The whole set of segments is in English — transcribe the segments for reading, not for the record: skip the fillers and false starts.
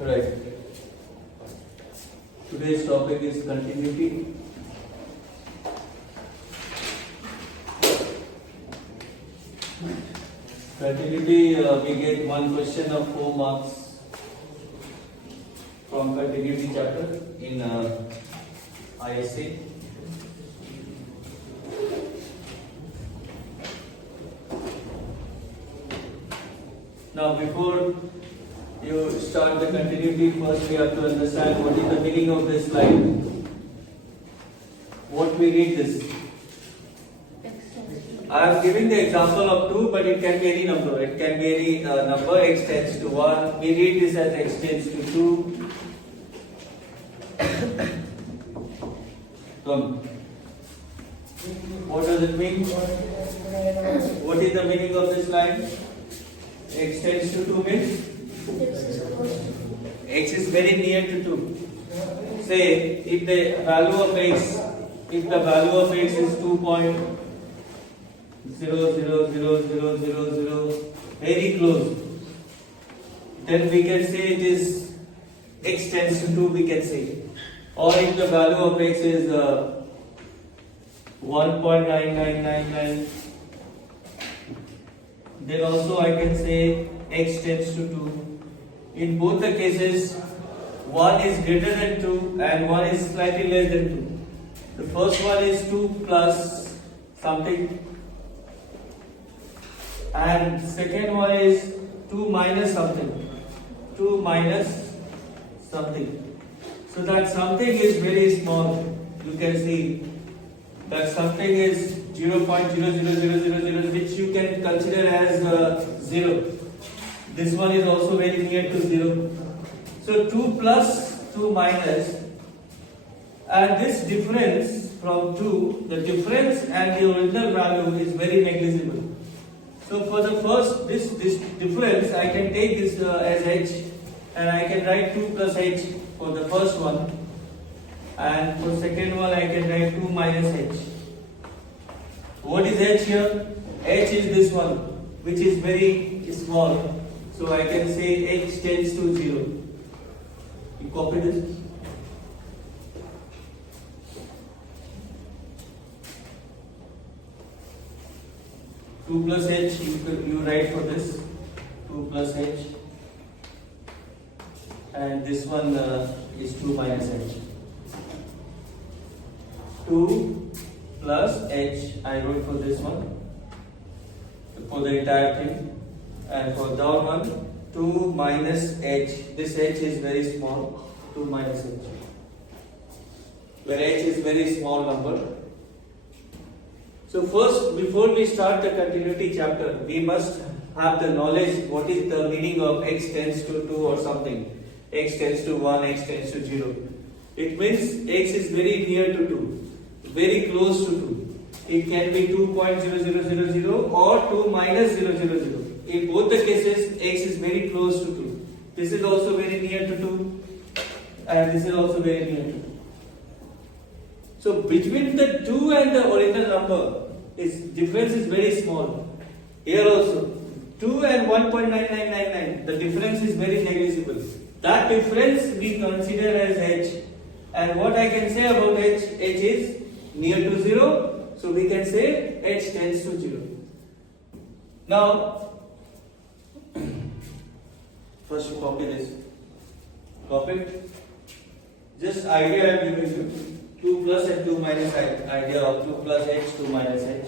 Right. Today's topic is continuity. Continuity, we get one question of 4 marks from continuity chapter in ISC. Now, before you start the continuity, first we have to understand what is the meaning of this line. What we read this? I am giving the example of 2, but it can be any number. It can be any number. X tends to 1. We read this as x tends to 2. What does it mean? What is the meaning of this line? X tends to 2 means? X is very near to 2. Say, if the value of x is 2.000000, very close, then we can say it is x tends to 2, we can say. Or if the value of x is 1.9999, then also I can say x tends to 2. In both the cases, 1 is greater than 2 and 1 is slightly less than 2. The first one is 2 plus something, and second one is 2 minus something. 2 minus something. So that something is very small. You can see that something is 0.00000, which you can consider as 0. This one is also very near to 0. So 2 plus 2 minus, and this difference from 2, the difference and the original value is very negligible. So for the first, this difference, I can take this as h, and I can write 2 plus h for the first one, and for second one I can write 2 minus h. What is h here? H is this one, which is very small. So I can say h tends to 0. You copy this? Two plus h, you write for this. 2 plus h. And this one is 2 minus h. 2 plus h, I wrote for this one, for the entire thing. And for down one, 2 minus h. This h is very small. 2 minus h. Where h is very small number. So first, before we start the continuity chapter, we must have the knowledge what is the meaning of x tends to 2 or something. X tends to 1, x tends to 0. It means x is very near to 2, very close to 2. It can be 2.0000 or 2 minus 000. In both the cases, x is very close to 2. This is also very near to 2, and this is also very near to 2. So between the 2 and the original number, its difference is very small. Here also, 2 and 1.9999, the difference is very negligible. That difference we consider as h. And what I can say about h is near to 0, so we can say h tends to 0. Now, first you copy this. Copy it. Just idea I am giving you. 2 plus and 2 minus idea of 2 plus h, 2 minus h.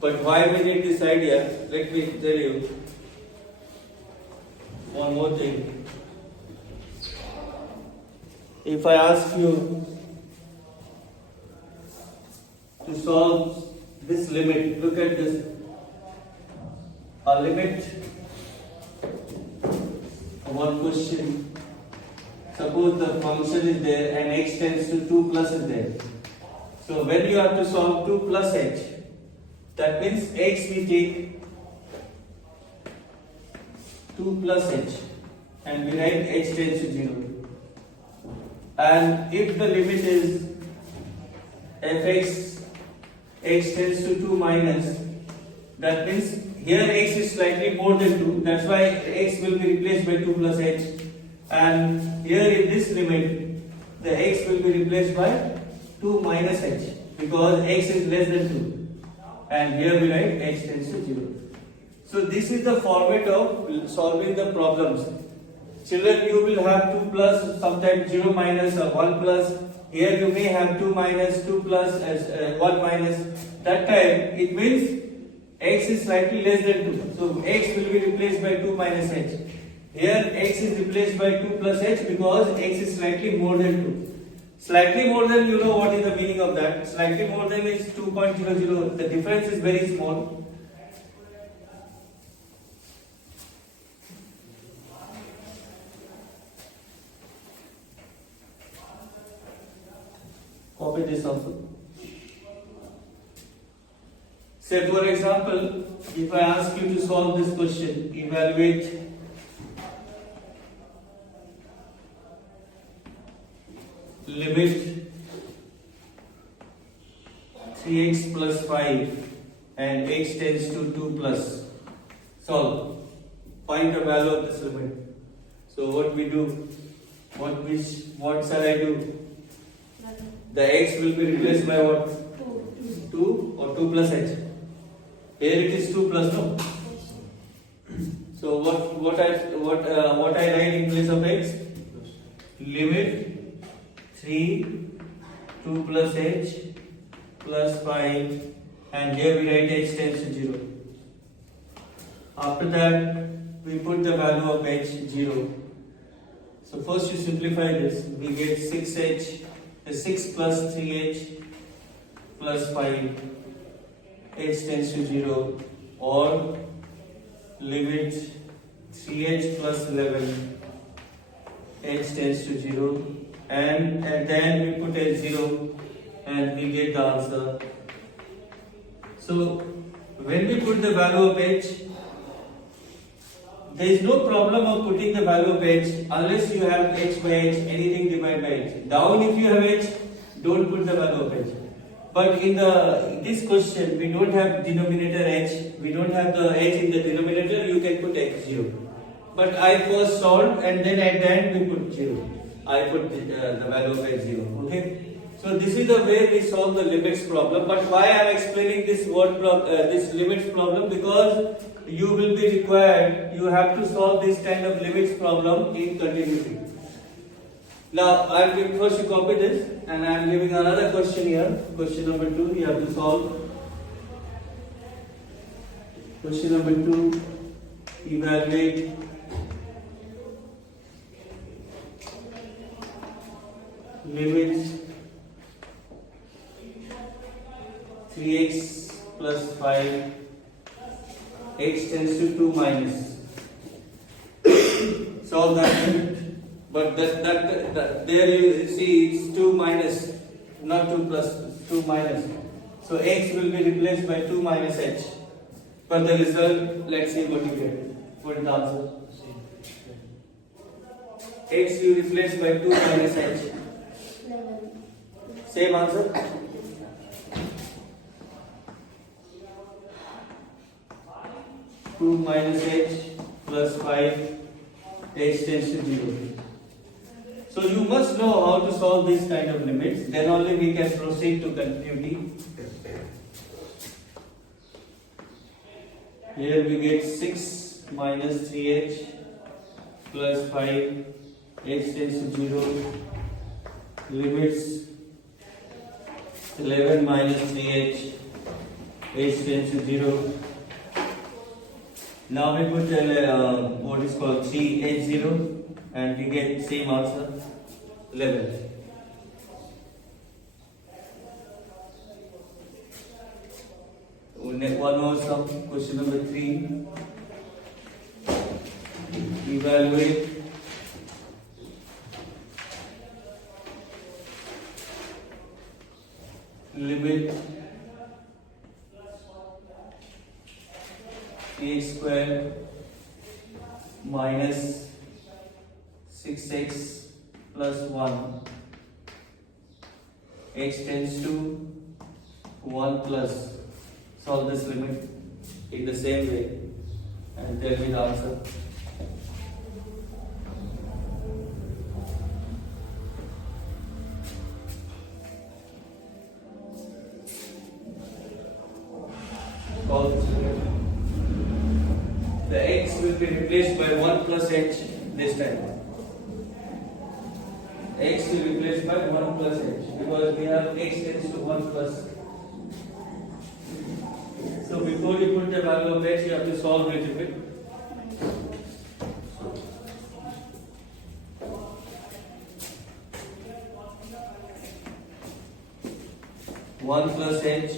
But why we need this idea? Let me tell you one more thing. If I ask you to solve this limit, look at this. A limit of one question. Suppose the function is there and x tends to 2 plus is there. So when you have to solve 2 plus h, that means x we take 2 plus h and we write h tends to 0. And if the limit is fx x tends to 2 minus, That means here x is slightly more than 2. That's why x will be replaced by 2 plus h. and here in this limit the x will be replaced by 2 minus h because x is less than 2, and here we write h tends to 0. So this is the format of solving the problems. Children, you will have 2 plus, sometimes 0 minus or 1 plus. Here you may have 2 minus, 2 plus, 1 minus. That time it means x is slightly less than 2. So x will be replaced by 2 minus h. Here x is replaced by 2 plus h because x is slightly more than 2. Slightly more than, you know what is the meaning of that. Slightly more than is 2.00. The difference is very small. Copy this also. Say for example, if I ask you to solve this question, evaluate limit 3x plus 5 and x tends to 2 plus. Solve. Find the value of this limit. So what we do? What shall I do? The x will be replaced by what? 2 or 2 plus h. Here it is 2 plus, no? So what I write in place of x? Limit 3 2 plus h plus 5, and here we write h tends to 0. After that we put the value of h 0. So first you simplify this, we get 6h, 6 plus 3h plus 5, h tends to 0, or limit 3h plus 11, h tends to 0, and then we put h 0 and we get the answer. So when we put the value of h, there is no problem of putting the value of h unless you have h by h, anything divided by h. Down if you have h, don't put the value of h. But in this question, we don't have denominator h, we don't have the h in the denominator, you can put x 0. But I first solved and then at the end we put 0. I put the value of x 0. Okay? So this is the way we solve the limits problem. But why I am explaining this this limits problem? Because you will be required, you have to solve this kind of limits problem in continuity. Now I am going first to copy this, and I am giving another question here. Question number 2, you have to solve. Question number 2, evaluate limits 3x plus 5, x tends to 2 minus. Solve that. But that there you see it's 2 minus, not 2 plus, 2 minus. So x will be replaced by 2 minus h. But the result, let's see what you get. What is the answer? X you replace by 2 minus h. Same answer. Two minus h plus 5, h tends to 0. So you must know how to solve this kind of limits, then only we can proceed to continuity. Here we get 6 minus 3h plus 5, h tends to 0, limits 11 minus 3h, h tends to 0. Now we put what is called h0 and we get same answer, 11. One more sum, question number 3. Evaluate limit a square minus 6x plus 1, x tends to 1 plus. Solve this limit in the same way and tell me the answer. will be replaced by 1 plus h this time. X will be replaced by 1 plus h because we have x tends to 1 plus. So before you put the value of h, you have to solve it a bit. One plus h,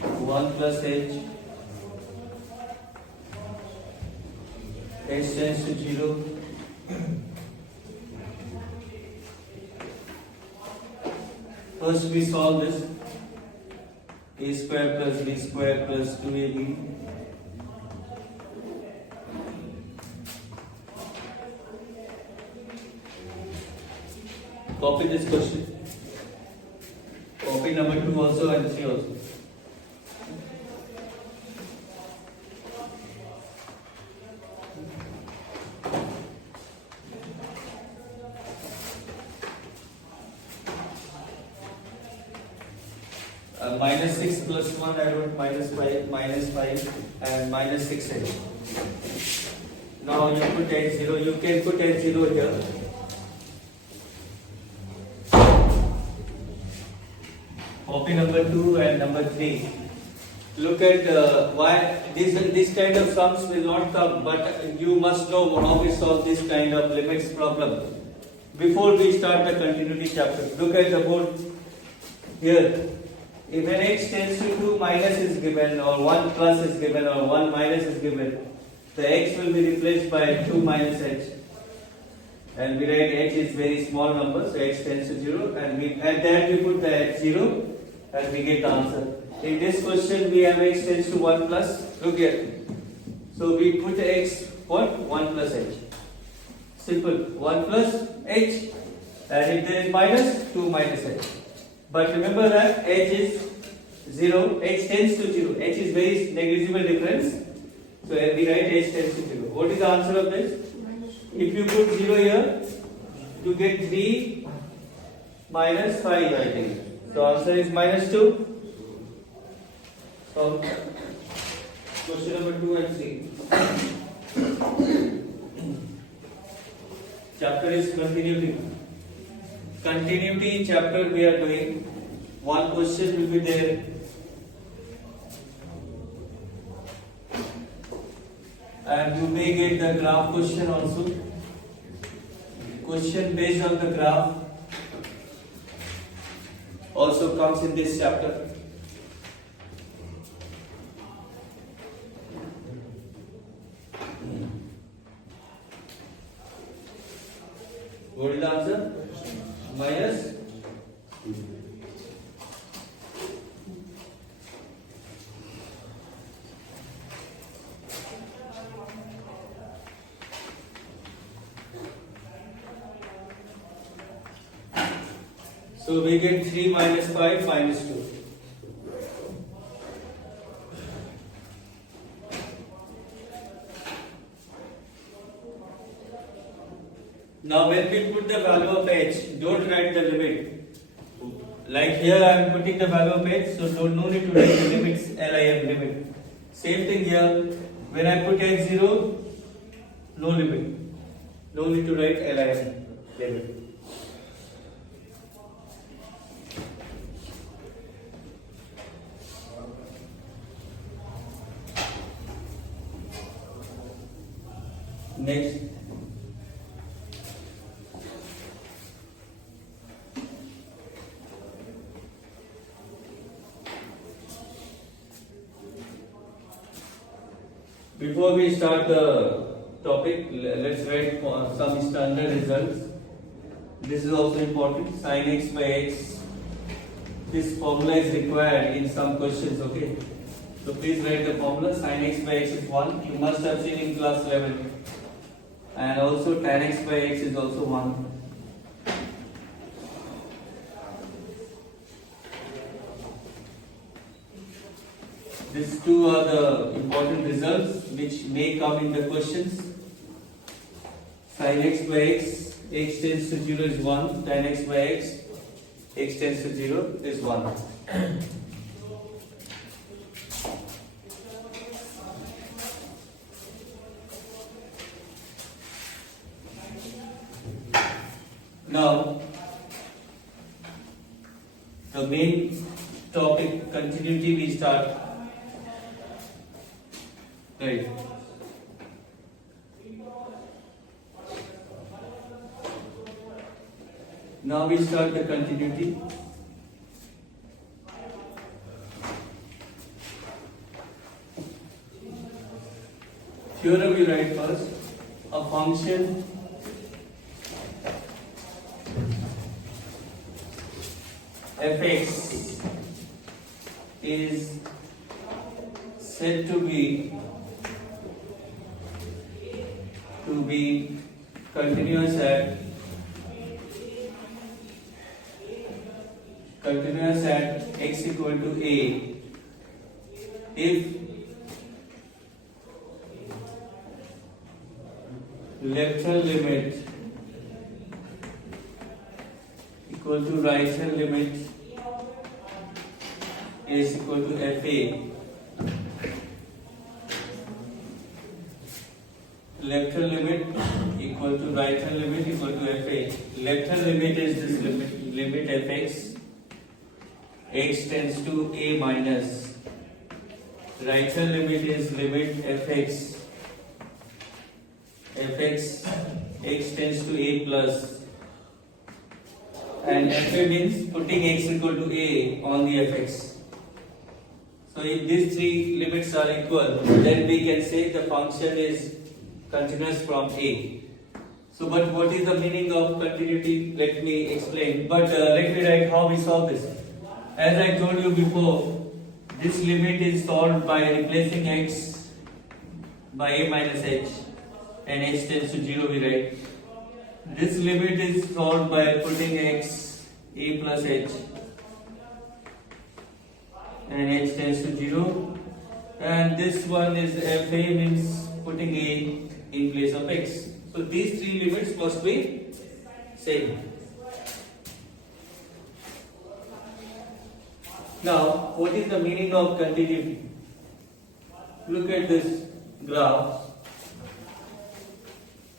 1 plus h, h tends to 0. First we solve this. A square plus b square plus 2ab. Copy this question. Copy number 2 also and 3 also. Minus 6 plus 1, I wrote minus 5 and minus 6h. Now you put h0, you can put h0 here. Copy number 2 and number 3. Look at why this kind of sums will not come, but you must know how we solve this kind of limits problem. Before we start the continuity chapter, look at the board here. If an x tends to 2 minus is given, or 1 plus is given, or 1 minus is given, the x will be replaced by 2 minus h. And we write h is very small number, so x tends to 0, and at that we put the h 0 and we get the answer. In this question we have x tends to 1 plus, look here. So we put x what? 1 plus h. Simple, 1 plus h, and if there is minus, 2 minus h. But remember that h is 0, h tends to 0, h is very negligible difference. So we write h tends to 0. What is the answer of this? If you put 0 here, you get 3 minus 5, I think. So answer is minus 2. So question number 2 and 3. Chapter is continuity. Continuity chapter we are doing. One question will be there. And you may get the graph question also. Question based on the graph also comes in this chapter. What is the answer? Minus so we get 3 minus 5 minus 2. Now when we put the value of h, don't write the limit. Like here I am putting the value of h, so no need to write the limits, LIM limit. Same thing here, when I put h0, no limit. No need to write LIM limit. Next. Before we start the topic, let's write some standard results. This is also important. Sin x by x. This formula is required in some questions. Okay. So please write the formula. Sin x by x is 1. You must have seen in class 11. And also tan x by x is also 1. These two are the important results which may come in the questions. Sin x by x, x tends to 0 is 1. Tan x by x, x tends to 0 is 1. Now, the main topic, continuity, we start. Right. Now we start the continuity. Theorem we write first. A function fx is said to be continuous at x equal to a if left hand limit equal to right hand limit is equal to fa. Left hand limit equal to right hand limit equal to fa. Left hand limit is this limit fx, x tends to a minus. Right hand limit is limit fx, x tends to a plus. And fa means putting x equal to a on the fx. So if these three limits are equal, then we can say the function is continuous from a. So, but what is the meaning of continuity? Let me explain. But let me write how we solve this. As I told you before, this limit is solved by replacing x by a minus h, and h tends to 0. We write this limit is solved by putting x a plus h, and h tends to 0. And this one is fa means putting a in place of x. So these three limits must be same. Now, what is the meaning of continuity? Look at this graph.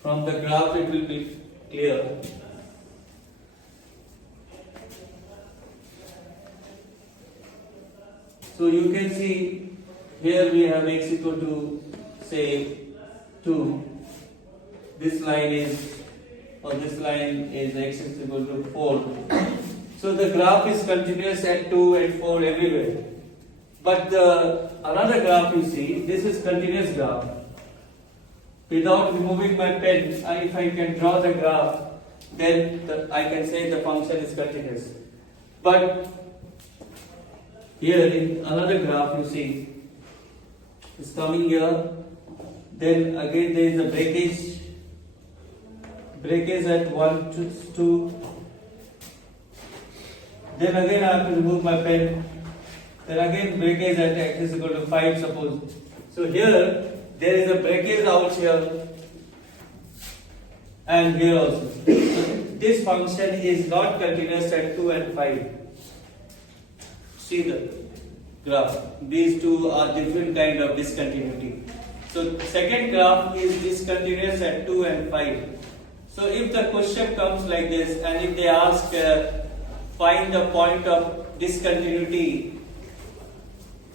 From the graph it will be clear. So you can see here we have x equal to say 2. This line is x is equal to 4. So the graph is continuous at 2 and 4 everywhere. But another graph you see, this is continuous graph. Without removing my pen, if I can draw the graph, then I can say the function is continuous. But here in another graph you see, it's coming here. Then again there is a breakage at 1 to 2. Then again I have to remove my pen. Then again breakage at x is equal to 5 suppose. So here there is a breakage out here and here also. So this function is not continuous at 2 and 5. See the graph. These two are different kind of discontinuity. So second graph is discontinuous at 2 and 5. So if the question comes like this, and if they ask find the point of discontinuity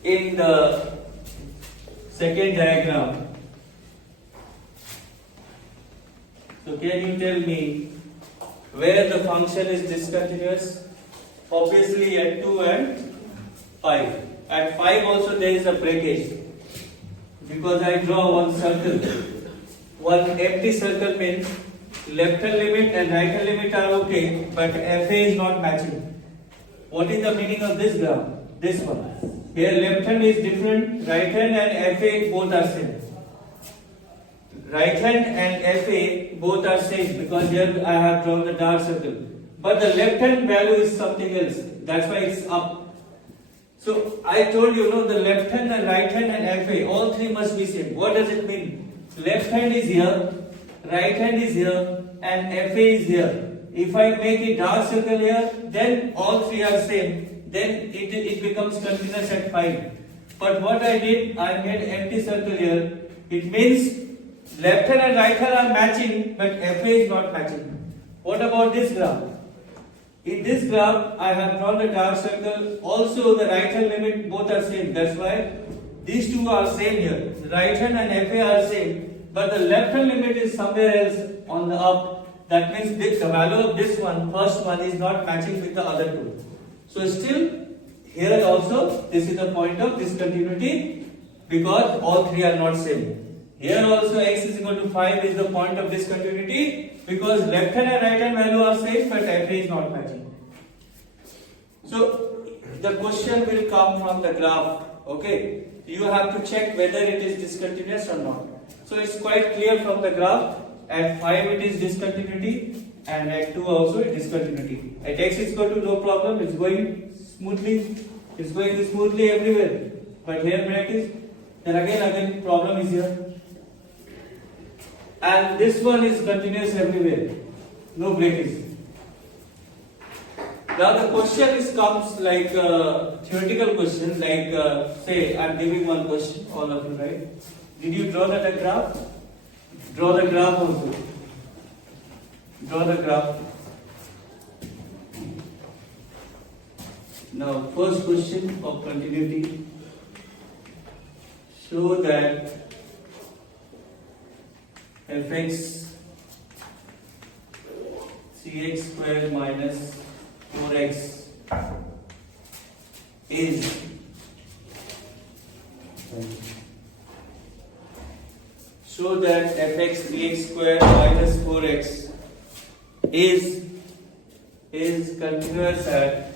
in the second diagram, so can you tell me where the function is discontinuous? Obviously at 2 and 5. At 5 also there is a breakage. Because I draw one circle. One empty circle means left hand limit and right hand limit are okay, but fa is not matching. What is the meaning of this graph? This one. Here left hand is different, right hand and fa both are same. Right hand and fa both are same because here I have drawn the dark circle. But the left hand value is something else. That's why it's up. So I told you, the left hand and right hand and fa, all three must be same. What does it mean? Left hand is here, right hand is here, and fa is here. If I make a dark circle here, then all three are same. Then it becomes continuous at 5. But what I did, I made empty circle here. It means left hand and right hand are matching, but fa is not matching. What about this graph? In this graph, I have drawn the dark circle. Also, the right hand limit both are same. That's why these two are same here. The right hand and FA are same, but the left hand limit is somewhere else on the up. That means the value of this one, first one, is not matching with the other two. So still, here also, this is the point of discontinuity because all three are not same. Here also x is equal to 5 is the point of discontinuity because left hand and right hand value are same but FA is not matching. So the question will come from the graph. Okay, you have to check whether it is discontinuous or not. So it's quite clear from the graph. At 5 it is discontinuity and at 2 also it is discontinuity. At x is equal to no problem, it's going smoothly. It's going smoothly everywhere. But here break is, then again problem is here. And this one is continuous everywhere. No breakage. Now the question comes like theoretical question, like say I am giving one question, all of you, right? Did you draw that graph? Draw the graph also. Draw the graph. Now first question of continuity. Show that fx 3x square minus 4x is show that fx 3x square minus 4x is continuous at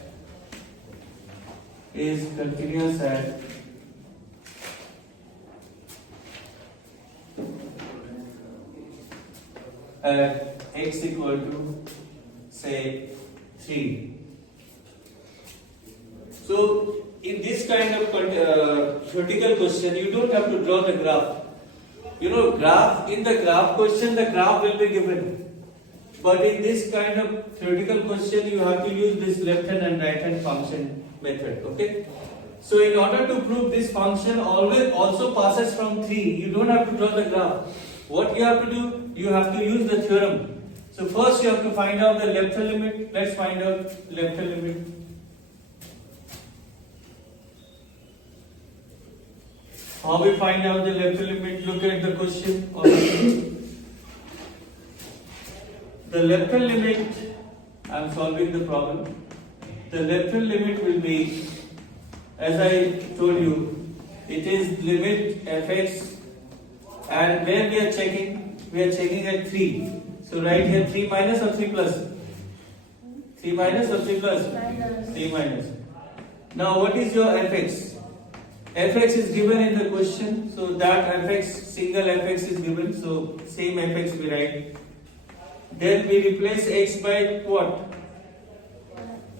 x equal to say 3. So in this kind of theoretical question, you don't have to draw the graph. You know, in the graph question, the graph will be given. But in this kind of theoretical question, you have to use this left hand and right hand function method. Okay. So in order to prove this function always also passes from 3, you don't have to draw the graph. What you have to do, you have to use the theorem. So first you have to find out the left hand limit. Let's find out left hand limit. How we find out the left hand limit? Look at the question. The left hand limit, I am solving the problem. The left hand limit will be, as I told you, it is limit fx, and where we are checking? We are checking at 3. So write here 3 minus or 3 plus? 3 minus or 3 plus? Minus. 3 minus. Now what is your fx? Fx is given in the question, so that fx, single fx is given, so same fx we write. Then we replace x by what?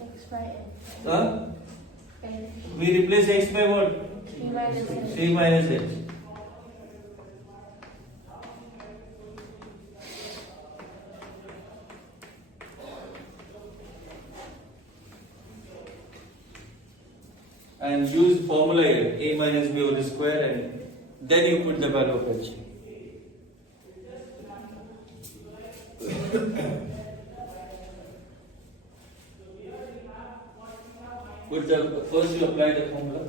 X by x. Huh? We replace x by what? 3 minus x. 3 minus x. And use formula here, a minus b whole square, and then you put the value of h. First you apply the formula.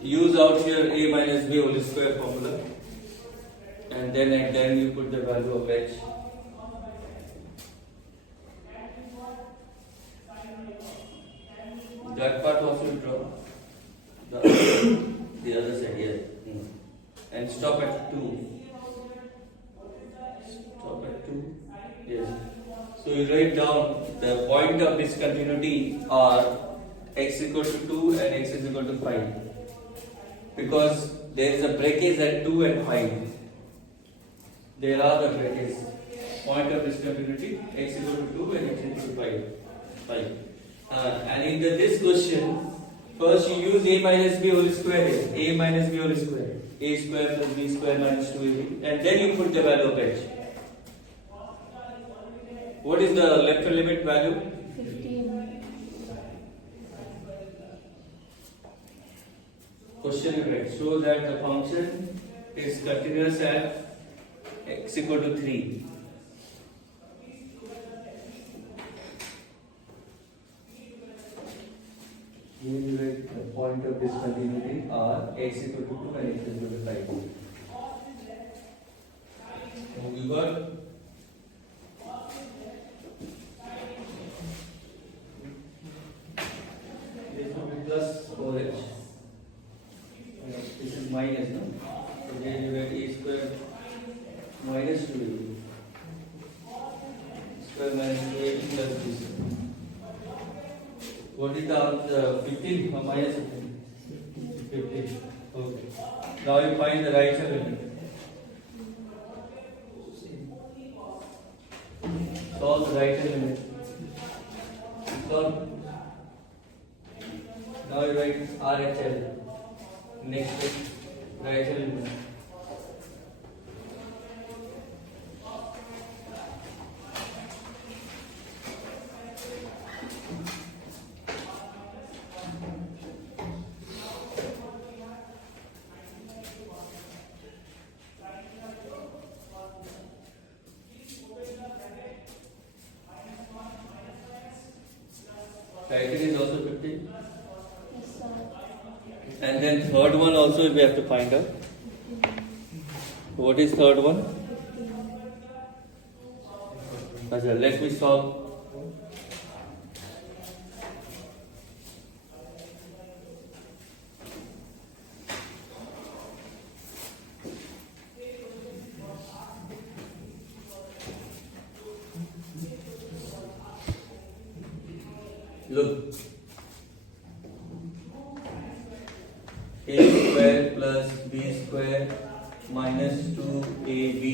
Use out here a minus b whole square formula, and then at the end you put the value of h. That part also you draw. The other side here. And stop at 2. Stop at 2. Yes. So you write down the point of discontinuity are x equal to 2 and x is equal to 5. Because there is a breakage at 2 and 5. There are the breakages. Point of discontinuity x equal to 2 and x equal to 5. And in this question, first you use a minus b whole square here. A minus b whole square. A square plus b square minus 2ab. And then you put the value of h. What is the left hand limit value? 15. Question correct. Show that the function is continuous at x equal to 3. Evaluate the point of discontinuity are x equal to 2 and x equal to 5. So you got this will be plus 4h. This is minus, no? So then you get a square minus 2a. Square minus 2a plus this. What is the answer? 15 or minus 15? 15. Okay. Now you find the right hand limit. Solve the right hand limit. Solve. Now you write RHL. Next is right hand limit. Right hand is also 15. Yes, sir. And then third one also we have to find out. What is third one? 15. Okay, let me solve. Look. A square plus b square minus 2ab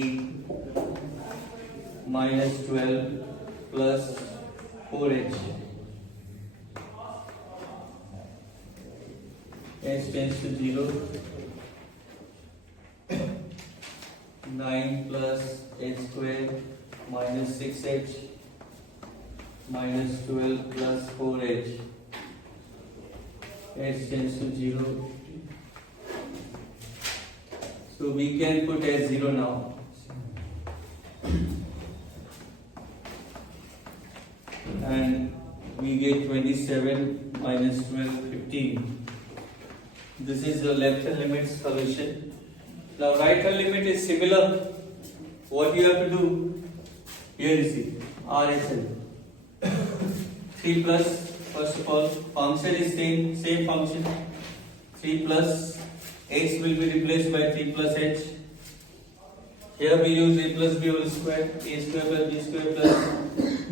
minus 12 plus 4h. H tends to 0. 9 plus h square minus 6h minus 12 plus 4h. H tends to 0. So we can put as 0 now. And we get 27 minus 12, 15. This is the left hand limit solution. Now right hand limit is similar. What you have to do? Here you see RHL. 3 plus, first of all, function is same function. 3 plus h will be replaced by 3 plus h. Here we use a plus b whole square, a square plus b square plus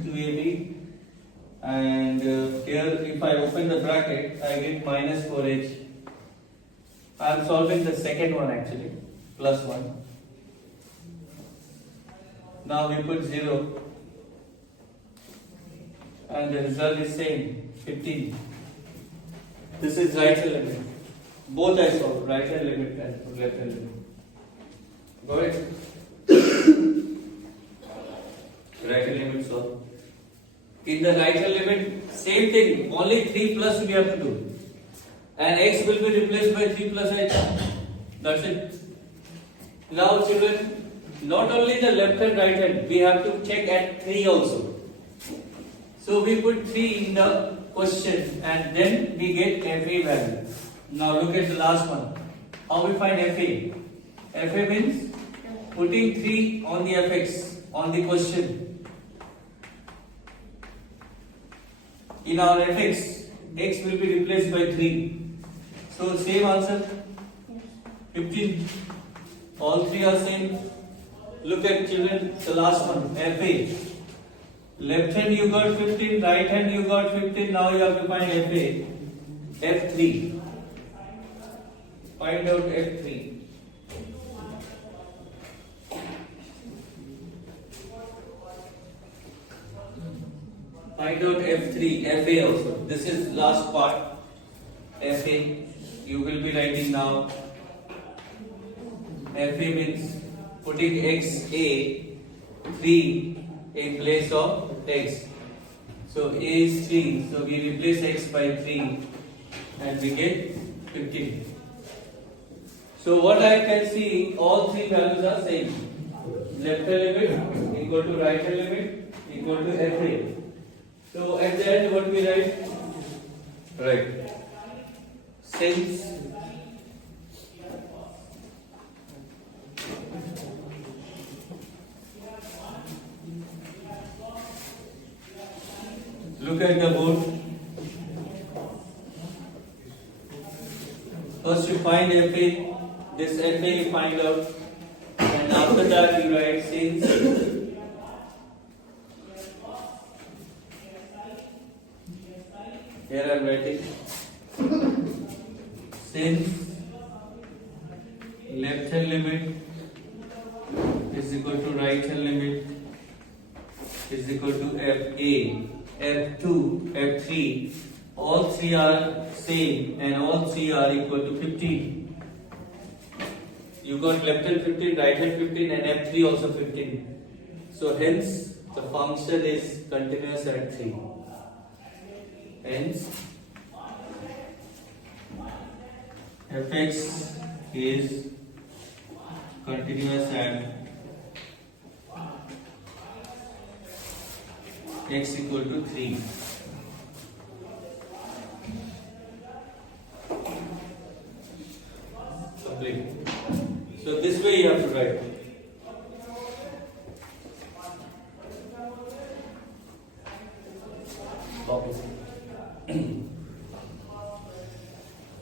2ab. And here if I open the bracket, I get minus 4h. I am solving the second one actually, plus 1. Now we put 0. And the result is same, 15. This is right hand limit. Both I solved, right hand limit and left hand limit. Got it? Right hand limit solved. In the right hand limit, same thing, only 3 plus we have to do. And x will be replaced by 3 plus h. That's it. Now children, not only the left and right hand, we have to check at 3 also. So we put 3 in the question and then we get FA value. Now look at the last one. How we find FA? FA means putting 3 on the fx on the question. In our fx, x will be replaced by 3. So same answer, 15. All 3 are same. Look at children, the last one, FA. Left hand you got 15, right hand you got 15. Now you have to find FA. F3. Find out F3. Find out F3, FA also. This is last part. FA. You will be writing now. FA means putting XA 3 in place of x. So a is 3, so we replace x by 3 and we get 15. So what I can see, all three values are same. Left hand limit equal to right hand limit equal to fa. So at the end what we write? Right. Since look at the board. First you find fa, this fa you find out, and after that you write since here I am writing since left hand limit is equal to right hand limit is equal to fa, f2, f3, all three are same and all three are equal to 15. You got left hand 15, right hand 15 and f3 also 15. So hence the function is continuous at 3. Hence fx is continuous at x equal to 3. Complete. So this way you have to write.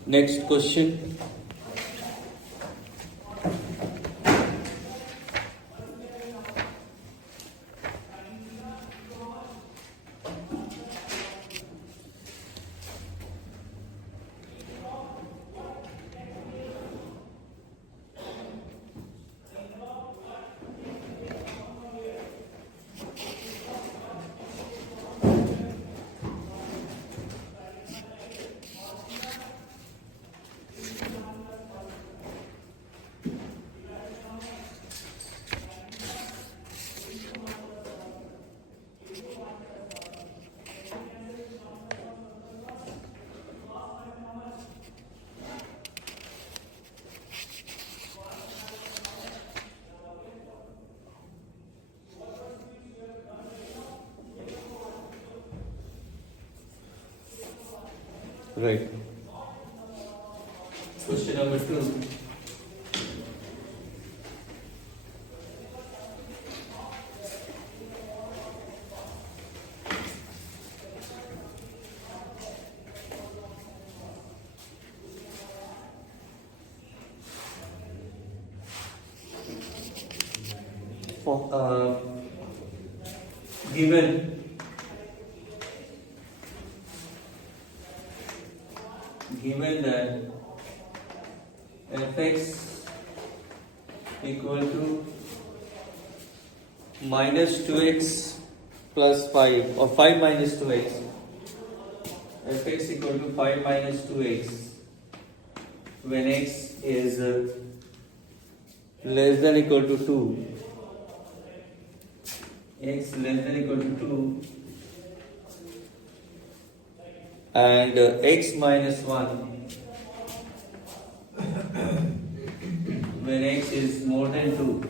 Next question. Right. Question number 2. Given that fx equal to minus 2x plus 5 or 5 minus 2x, fx equal to 5 minus 2x when x is less than equal to 2, x less than equal to 2, and x minus 1 when x is more than 2,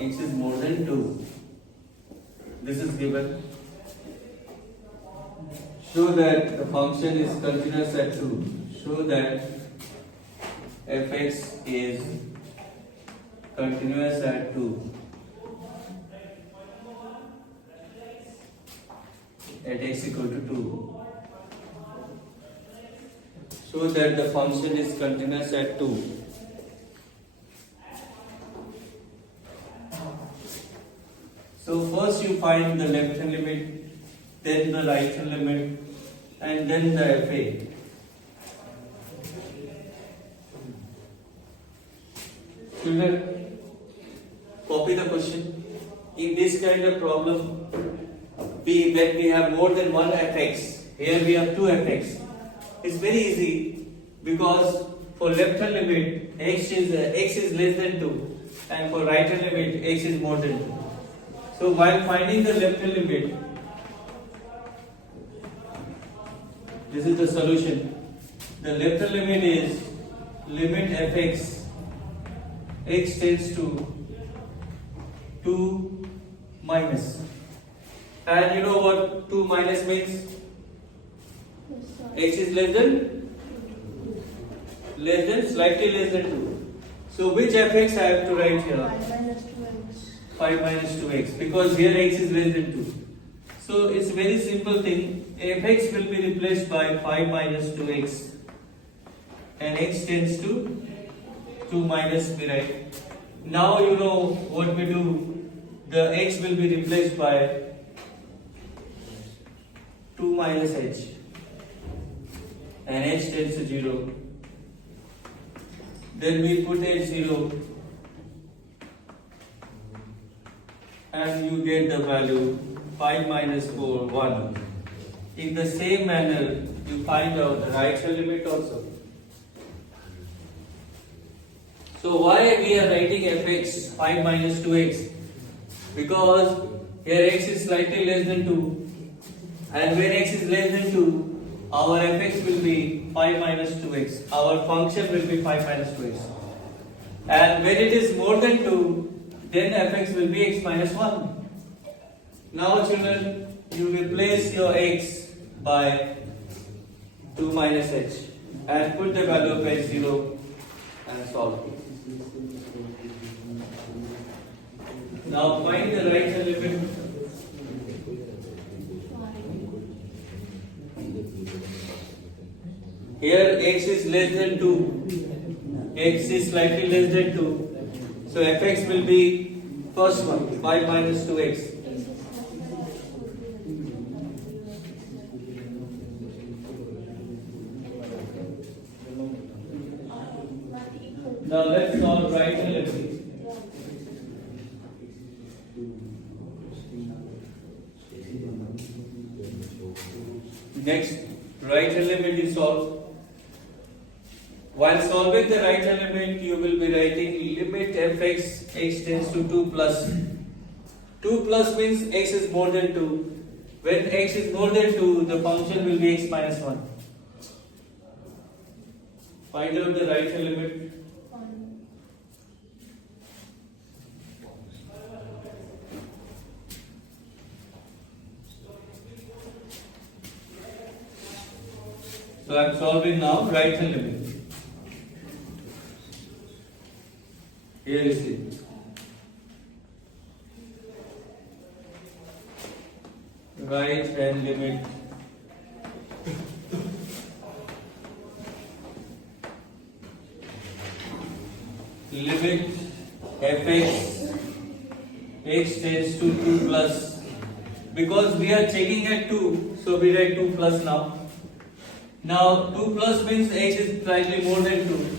x is more than 2, this is given. Show that the function is continuous at 2. Show that fx is continuous at 2 at x equal to 2. Show that the function is continuous at 2. So first you find the left hand limit, then the right hand limit, and then the fa. Children, copy the question. In this kind of problem, when we have more than one fx, here we have two fx. It's very easy because for left hand limit x is less than 2. and for right hand limit x is more than 2. So while finding the left hand limit, this is the solution. The left hand limit is limit fx, x tends to 2 minus. And you know what 2 minus means? Yes, sir. X is slightly less than 2. So which fx I have to write here? 5 minus 2x. 5 minus 2x, because here x is less than 2. So it's a very simple thing. Fx will be replaced by 5 minus 2x and x tends to 2 minus we write. Now you know what we do. The x will be replaced by 2 minus h and h tends to 0. Then we put h 0 and you get the value 5 minus 4, 1. In the same manner, you find out the right hand limit also. So why we are writing fx 5 minus 2x? Because here x is slightly less than 2, and when x is less than 2, our fx will be 5 minus 2x. Our function will be 5 minus 2x. And when it is more than 2, then fx will be x minus 1. Now children, you replace your x by 2 minus h and put the value of h 0 and solve. Now find the right hand limit. 5. Here x is less than 2, x is slightly less than 2, so fx will be first one, 5 minus 2x. Now let's solve right hand limit. Next, right hand limit is solved. While solving the right hand limit, you will be writing limit fx x tends to 2 plus. 2 plus means x is more than 2. When x is more than 2, the function will be x minus 1. Find out the right hand limit. 1. So I am solving now right hand limit. Here is it. Right hand limit. Limit fx x tends to 2 plus. Because we are checking at 2, so we write 2 plus now. Now 2 plus means x is slightly more than 2.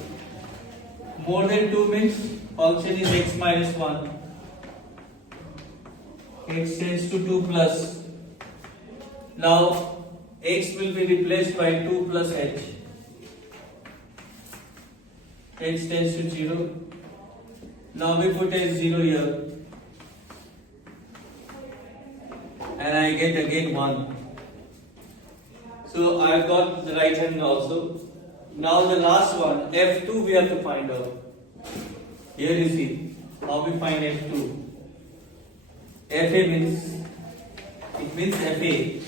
More than 2 means function is x minus 1. X tends to 2 plus. Now x will be replaced by 2 plus h. H tends to 0. Now we put h 0 here. And I get again 1. So I have got the right hand also. Now the last one, f2 we have to find out. Here you see how we find f2. fa means, it means fa.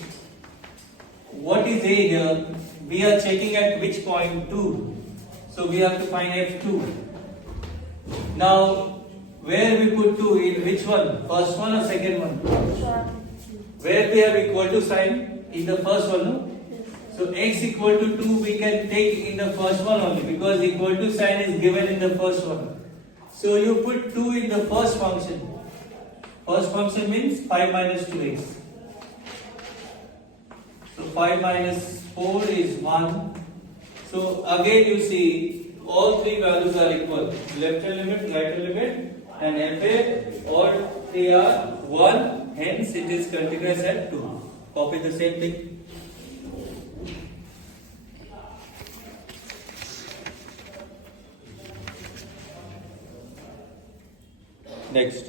What is a here? We are checking at which point 2. So we have to find f2. Now where we put 2, in which one? First one or second one? Where we have equal to sign? In the first one, no? So x equal to 2 we can take in the first one only, because equal to sign is given in the first one. So you put 2 in the first function. First function means 5 minus 2x. So 5 minus 4 is 1. So again you see all three values are equal. Left hand limit, right hand limit and fa, all they are 1, hence it is continuous at 2. Copy the same thing. Next.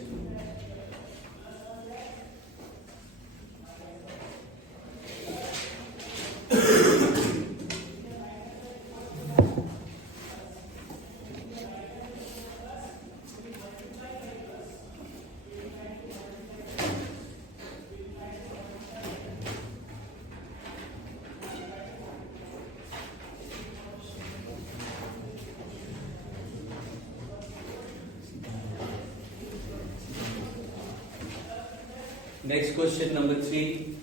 Next question number 3.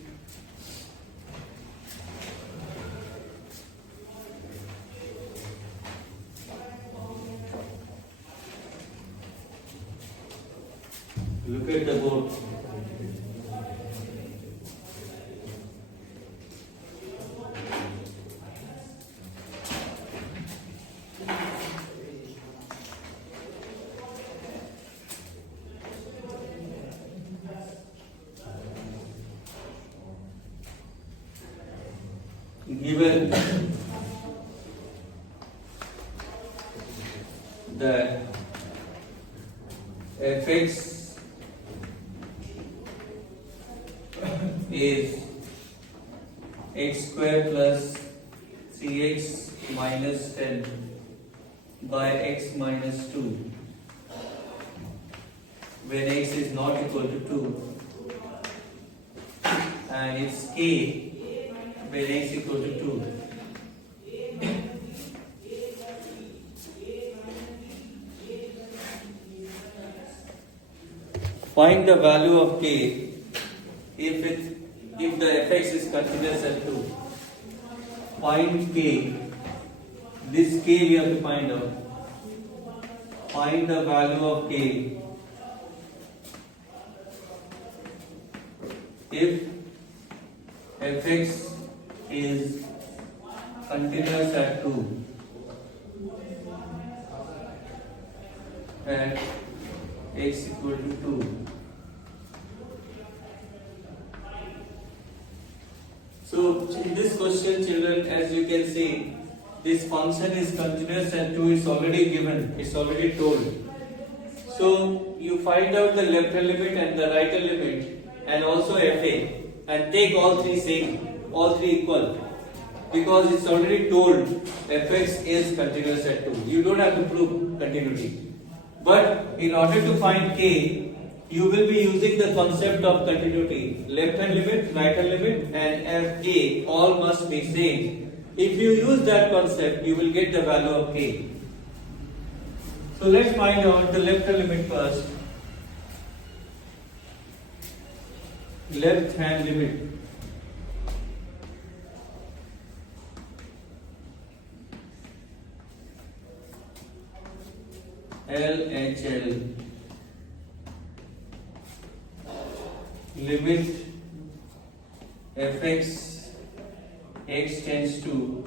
Look at the board. Given that fx is x square plus cx minus 10 by x minus 2 when x is not equal to 2, and it's k when x equal to 2. Find the value of k if the fx is continuous at 2. Find k. This k we have to find out. Find the value of k if fx is continuous at 2 and x equal to 2. So in this question, children, as you can see, this function is continuous at 2 is already given, it's already told. So you find out the left hand limit and the right hand limit and also fa and take all three same. All three equal, because it's already told fx is continuous at 2. You don't have to prove continuity. But in order to find k, you will be using the concept of continuity. Left hand limit, right hand limit, and fa all must be same. If you use that concept, you will get the value of k. So let's find out the left hand limit first. Left hand limit. LHL, limit fx x tends to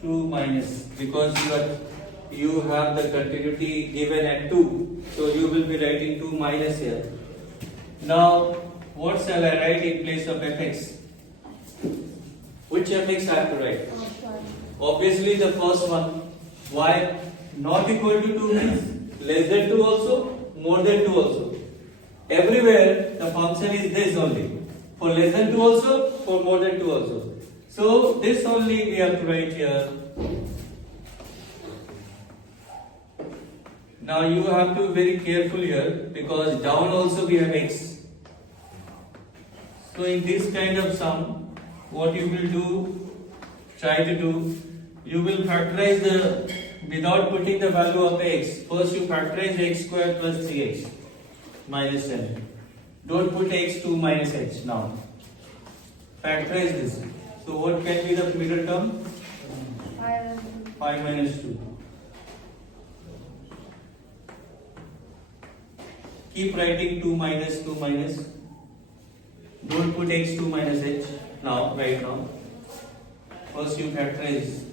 2 minus, because you have the continuity given at 2, so you will be writing 2 minus here. Now what shall I write in place of fx? Which fx I have to write? Obviously the first one. Why? Not equal to 2 means less than 2 also, more than 2 also. Everywhere the function is this only. For less than 2 also, for more than 2 also. So this only we have to write here. Now you have to be very careful here, because down also we have x. So in this kind of sum, what you will do, try to do, you will factorize the, without putting the value of x, first you factorize x square plus 3x minus 10. Don't put x2 minus h now. Factorize this. So what can be the middle term? 5 minus 2. Keep writing 2 minus 2 minus. Don't put x2 minus h now, right now. First you factorize.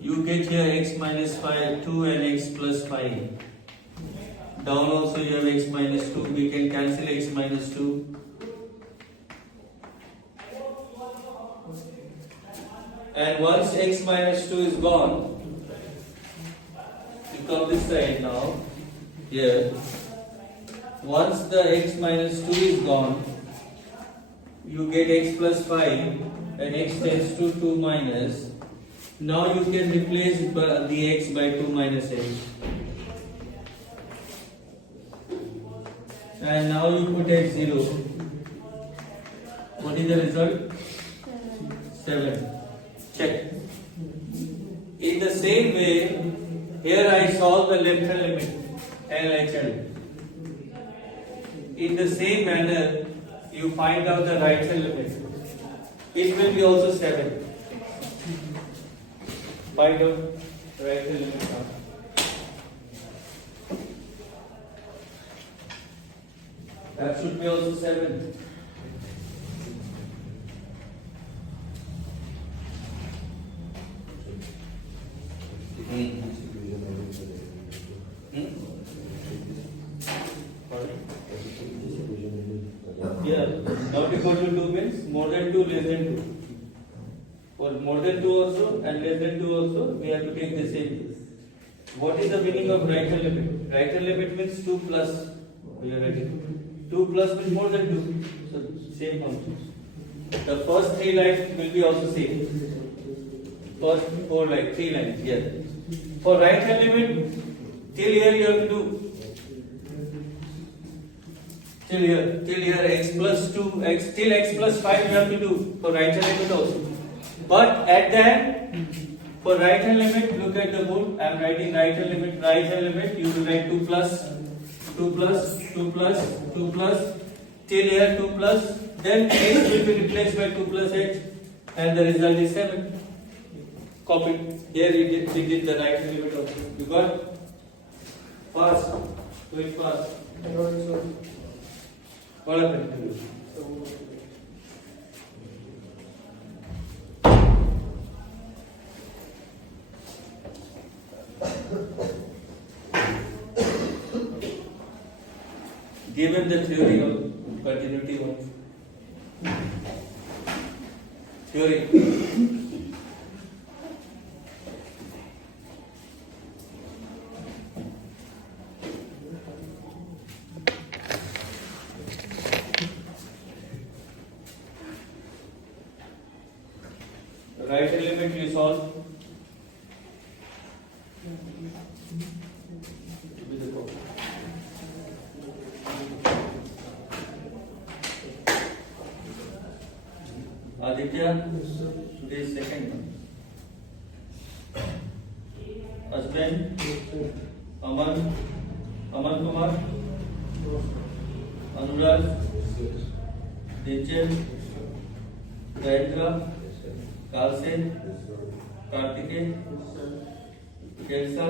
You get here x minus 5, 2 and x plus 5. Down also you have x minus 2. We can cancel x minus 2. And once x minus 2 is gone, you come this side now. Here. Once the x minus 2 is gone, you get x plus 5 and x tends to 2 minus. Now you can replace the x by 2 minus h. And now you put x 0. What is the result? 7. Check. In the same way, here I solve the left hand limit LHL. In the same manner, you find out the right hand limit. It will be also 7. Find out right hand limit now. That should be also 7. Yeah, not equal to 2 means more than 2, less than 2. For more than 2 also and less than 2 also, we have to take the same. What is the meaning of right hand limit? Right hand limit means 2 plus. We are writing 2 plus means more than 2. So same functions. The first 3 lines will be also same. First 4 lines, 3 lines. Yes. For right hand limit, till here you have to do. Till here x plus 2, x till x plus 5 you have to do for right hand limit also. But at the end, for right hand limit, look at the board. I am writing right hand limit. Right hand limit, you will write 2 plus, 2 plus, 2 plus, 2 plus. Till here 2 plus. Then x will be replaced by 2 plus h, and the result is 7. Copy. Here we did the right hand limit also. You got? Fast. Do it fast. What happened? Given the theory of continuity one. Theory. Right hand limit you solve. With the problem. Aditya, today is second one. Husband, Aman Kumar, Anurag, Dichel, Gayatri, Kalsen, Kartikeyan, Kelsa,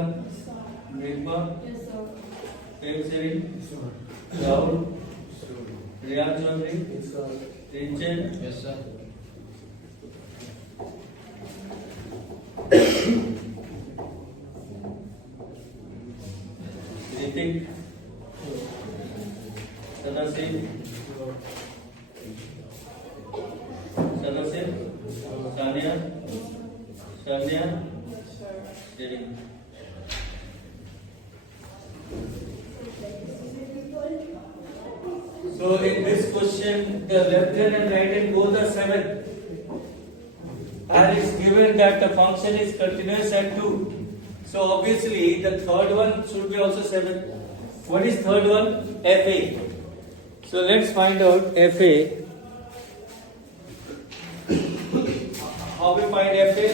Nirma, Premseri, Rahul, Riyan Chaudhary, Rinchen, Ritik, Sadashiv, Sania, Steady. So in this question, the left hand and right hand both are 7. And it's given that the function is continuous at 2. So obviously the third one should be also 7. What is third one? FA. So let's find out FA. How we find FA?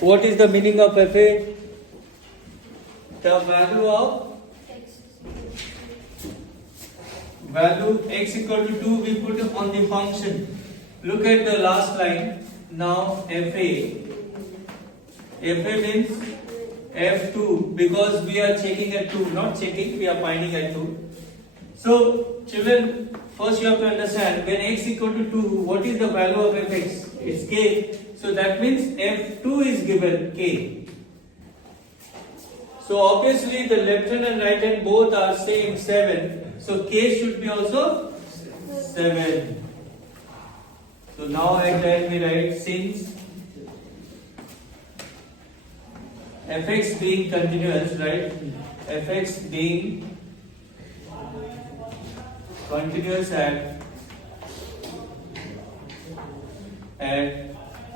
What is the meaning of FA? The value x equal to 2 we put on the function. Look at the last line. Now FA means F2 because we are checking at 2, not checking, we are finding at 2. So children, first you have to understand when x equal to 2, what is the value of fx? It's k. So that means F2 is given k. So obviously the left hand and right hand both are same 7. So k should be also 7. So now at the end we write since fx being continuous, right? Fx being continuous at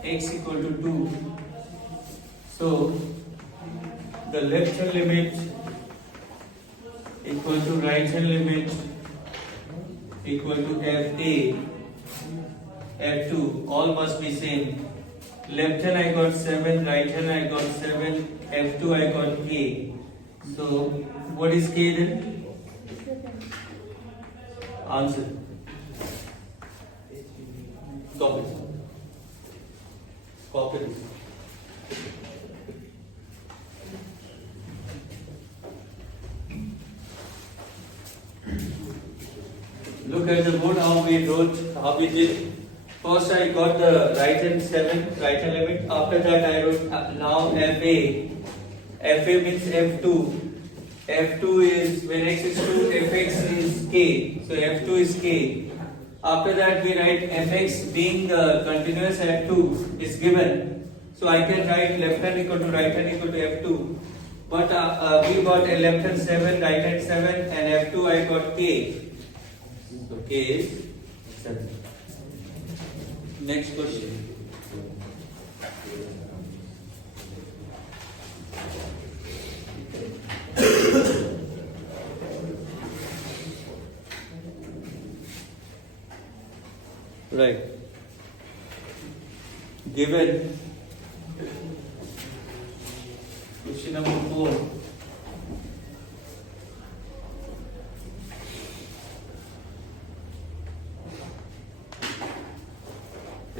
x equal to 2. So the left hand limit equal to right hand limit equal to fa, f2, all must be same. Left hand I got 7, right hand I got 7, f2 I got k. So what is k then? Answer. Copy. Copy this. Look at the board how we wrote, how we did. First I got the right hand 7, right hand limit. After that I wrote now FA. FA means F2. F2 is when x is 2, fx is k. So F2 is k. After that we write fx being continuous at 2 is given. So I can write left hand equal to right hand equal to F2. But we got a left hand 7, right hand 7 and F2 I got k. So k is 7. Next question. Right. Given question number 4.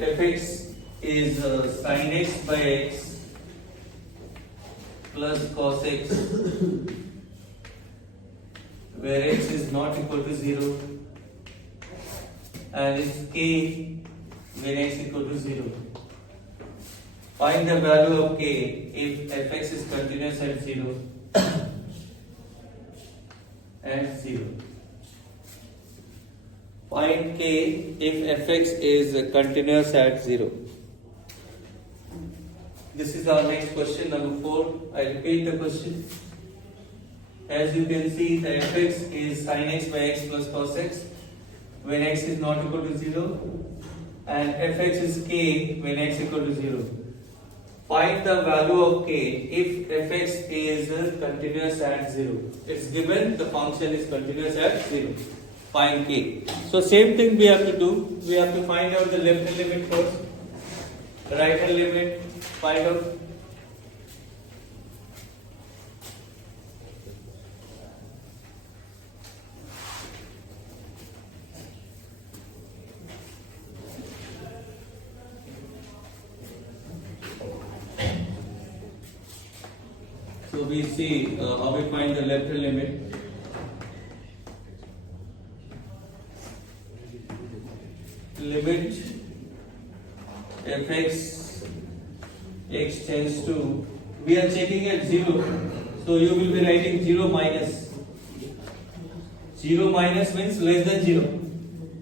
Fx is sin x by x plus cos x, where x is not equal to 0 and is k when x equal to 0. Find the value of k if fx is continuous at 0 and 0. Find k if fx is continuous at 0. This is our next question, number 4. I repeat the question. As you can see, the fx is sin x by x plus cos x when x is not equal to 0 and fx is k when x equal to 0. Find the value of k if fx is continuous at 0. It's given the function is continuous at 0. Find k. So same thing we have to do. We have to find out the left hand limit first. The right hand limit, find out. So we see how we find the left hand limit. Limit fx x tends to, we are checking at 0, so you will be writing 0 minus. 0 minus means less than 0.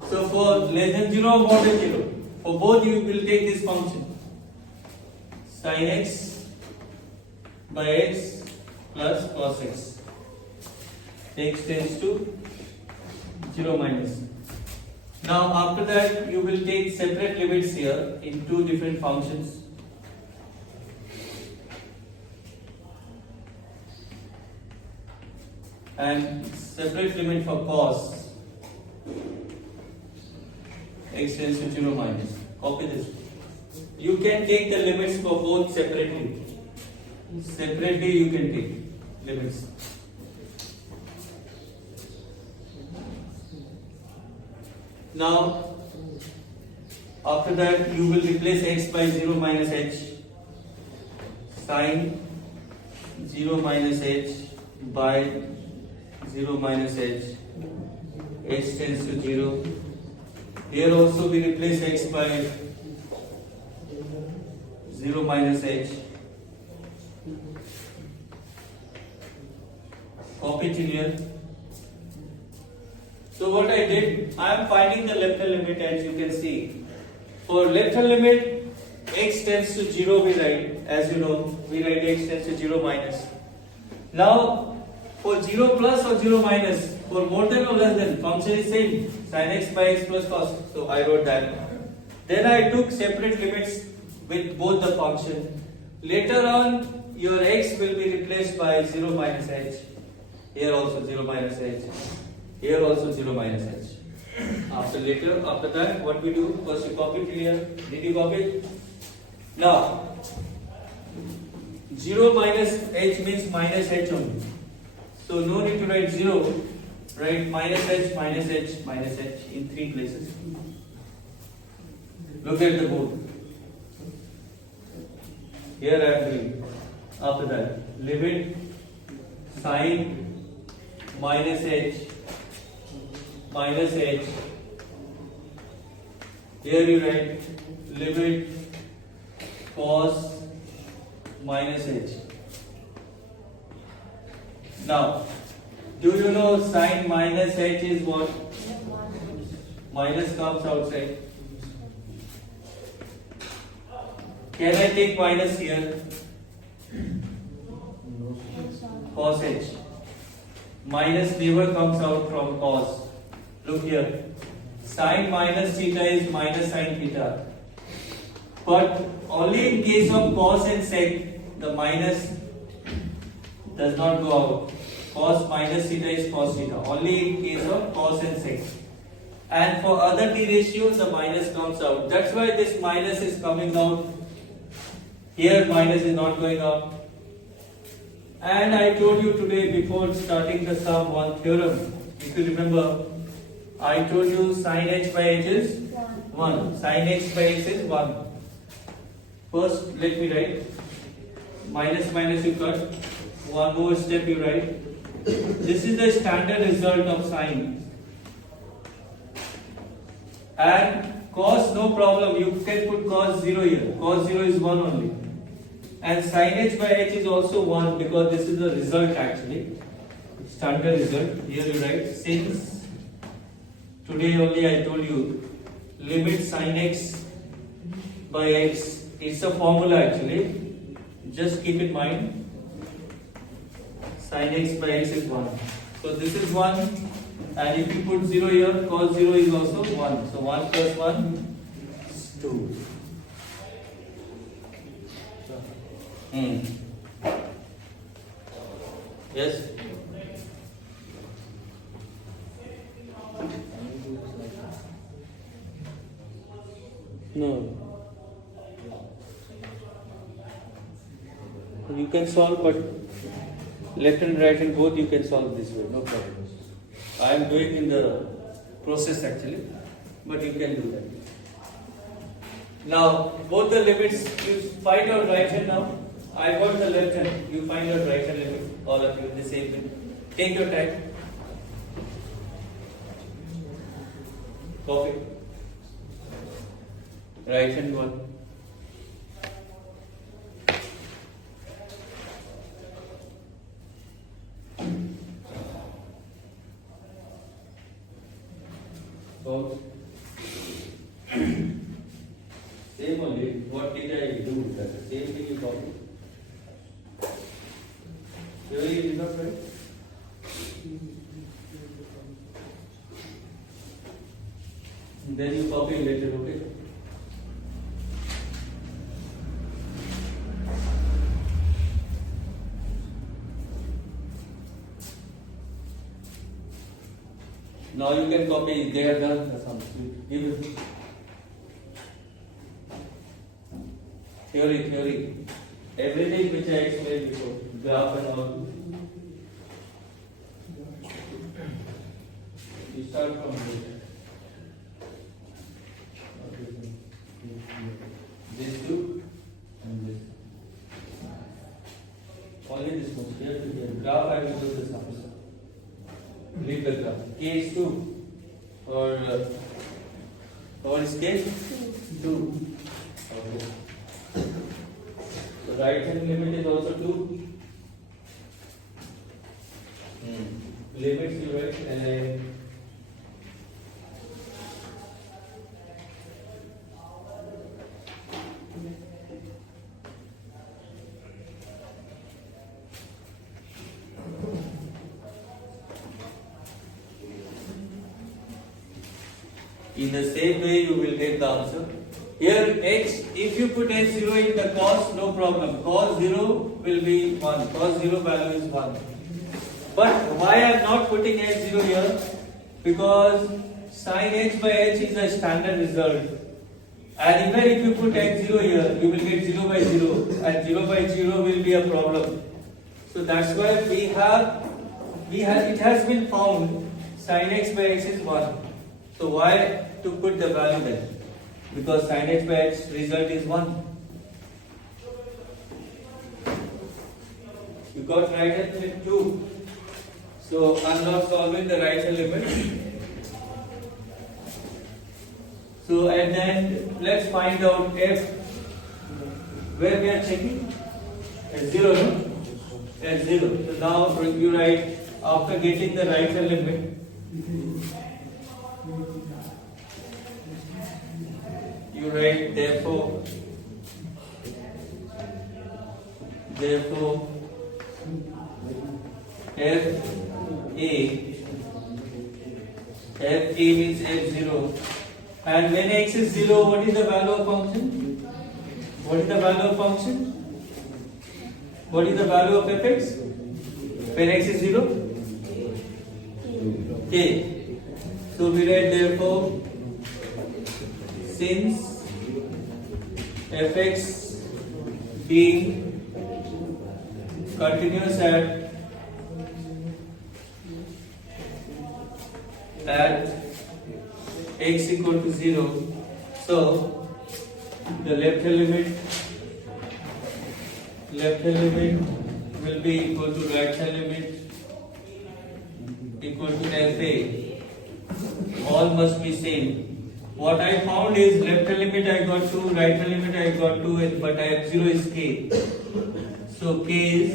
So for less than 0 or more than 0, for both you will take this function sin x by x plus cos x. X tends to 0 minus. Now after that you will take separate limits here in two different functions. And separate limit for cos x tends to 0 minus. Copy this. You can take the limits for both separately. Separately you can take limits. Now, after that you will replace x by 0 minus h. Sin 0 minus h by 0 minus h. H tends to 0. Here also we replace x by 0 minus h. Copy it in here. So what I did, I am finding the left hand limit as you can see. For left hand limit, x tends to 0 we write, as you know, we write x tends to 0 minus. Now, for 0 plus or 0 minus, for more than or less than, function is same, sin x by x plus cos. So I wrote that. Then I took separate limits with both the function. Later on, your x will be replaced by 0 minus h. Here also 0 minus h. Here also 0 minus h. After that, what we do? First you copy it here. Did you copy it? Now, 0 minus h means minus h only. So no need to write 0. Write minus h, minus h, minus h in 3 places. Look at the board. Here I am doing. After that, limit sin minus h minus h. Here you write limit cos minus h. Now, do you know sin minus h is what? Minus comes outside. Can I take minus here? Cos h. Minus never comes out from cos. Look here. Sin minus theta is minus sin theta. But only in case of cos and sec, the minus does not go out. Cos minus theta is cos theta. Only in case of cos and sec. And for other t ratios, the minus comes out. That's why this minus is coming out. Here minus is not going out. And I told you today before starting the sum one theorem. If you remember, I told you sin h by h is 1. Sin h by x is 1. First, let me write. Minus minus you cut. One more step you write. This is the standard result of sine. And cos, no problem. You can put cos 0 here. Cos 0 is 1 only. And sin h by h is also 1 because this is the result actually. Standard result. Here you write since today only I told you limit sin x by x. It's a formula actually. Just keep in mind sin x by x is 1. So this is 1. And if you put 0 here, cos 0 is also 1. So 1 plus 1 is 2. Yes? No. You can solve, but left and right and both you can solve this way, no problem. I am doing in the process actually, but you can do that. Now, both the limits, you find out right hand now. I got the left hand, you find out right hand limit, all of you in the same way. Take your time. Copy. Right hand one. So, same only. What did I do? That's the same thing you copy. Really, you did not write? Then you copy later, okay? Now you can copy, they have done the sum. Give it. Theory. Everything which I explained before, graph and all. You start from here. This two and this. Only this one. Here to here. Graph I will do the sums. Read the graph. K is 2 or what is K? 2. Okay. So right hand limit is also 2. Limits you write and In the same way, you will get the answer. Here, h, if you put h0 in the cos, no problem. Cos 0 will be 1. Cos 0 value is 1. But why I am not putting h0 here? Because sin h by h is a standard result. And even if you put h0 here, you will get 0 by 0. And 0 by 0 will be a problem. So that's why it has been found sin h by h is 1. So why to put the value there? Because sin h by h result is 1. You got right hand limit 2. So I'm not solving the right hand limit. So and then let's find out f. Where we are checking? S0, no? S0. So now you write, after getting the right hand limit, you write therefore f a means f0, and when x is 0, what is the value of function? What is the value of function? What is the value of fx? When x is 0? K. So we write therefore, since fx being continuous at x equal to 0, so the left hand limit will be equal to right hand limit equal to fa. All must be same. What I found is left hand limit I got 2, right hand limit I got 2, but f0 is k. So k is,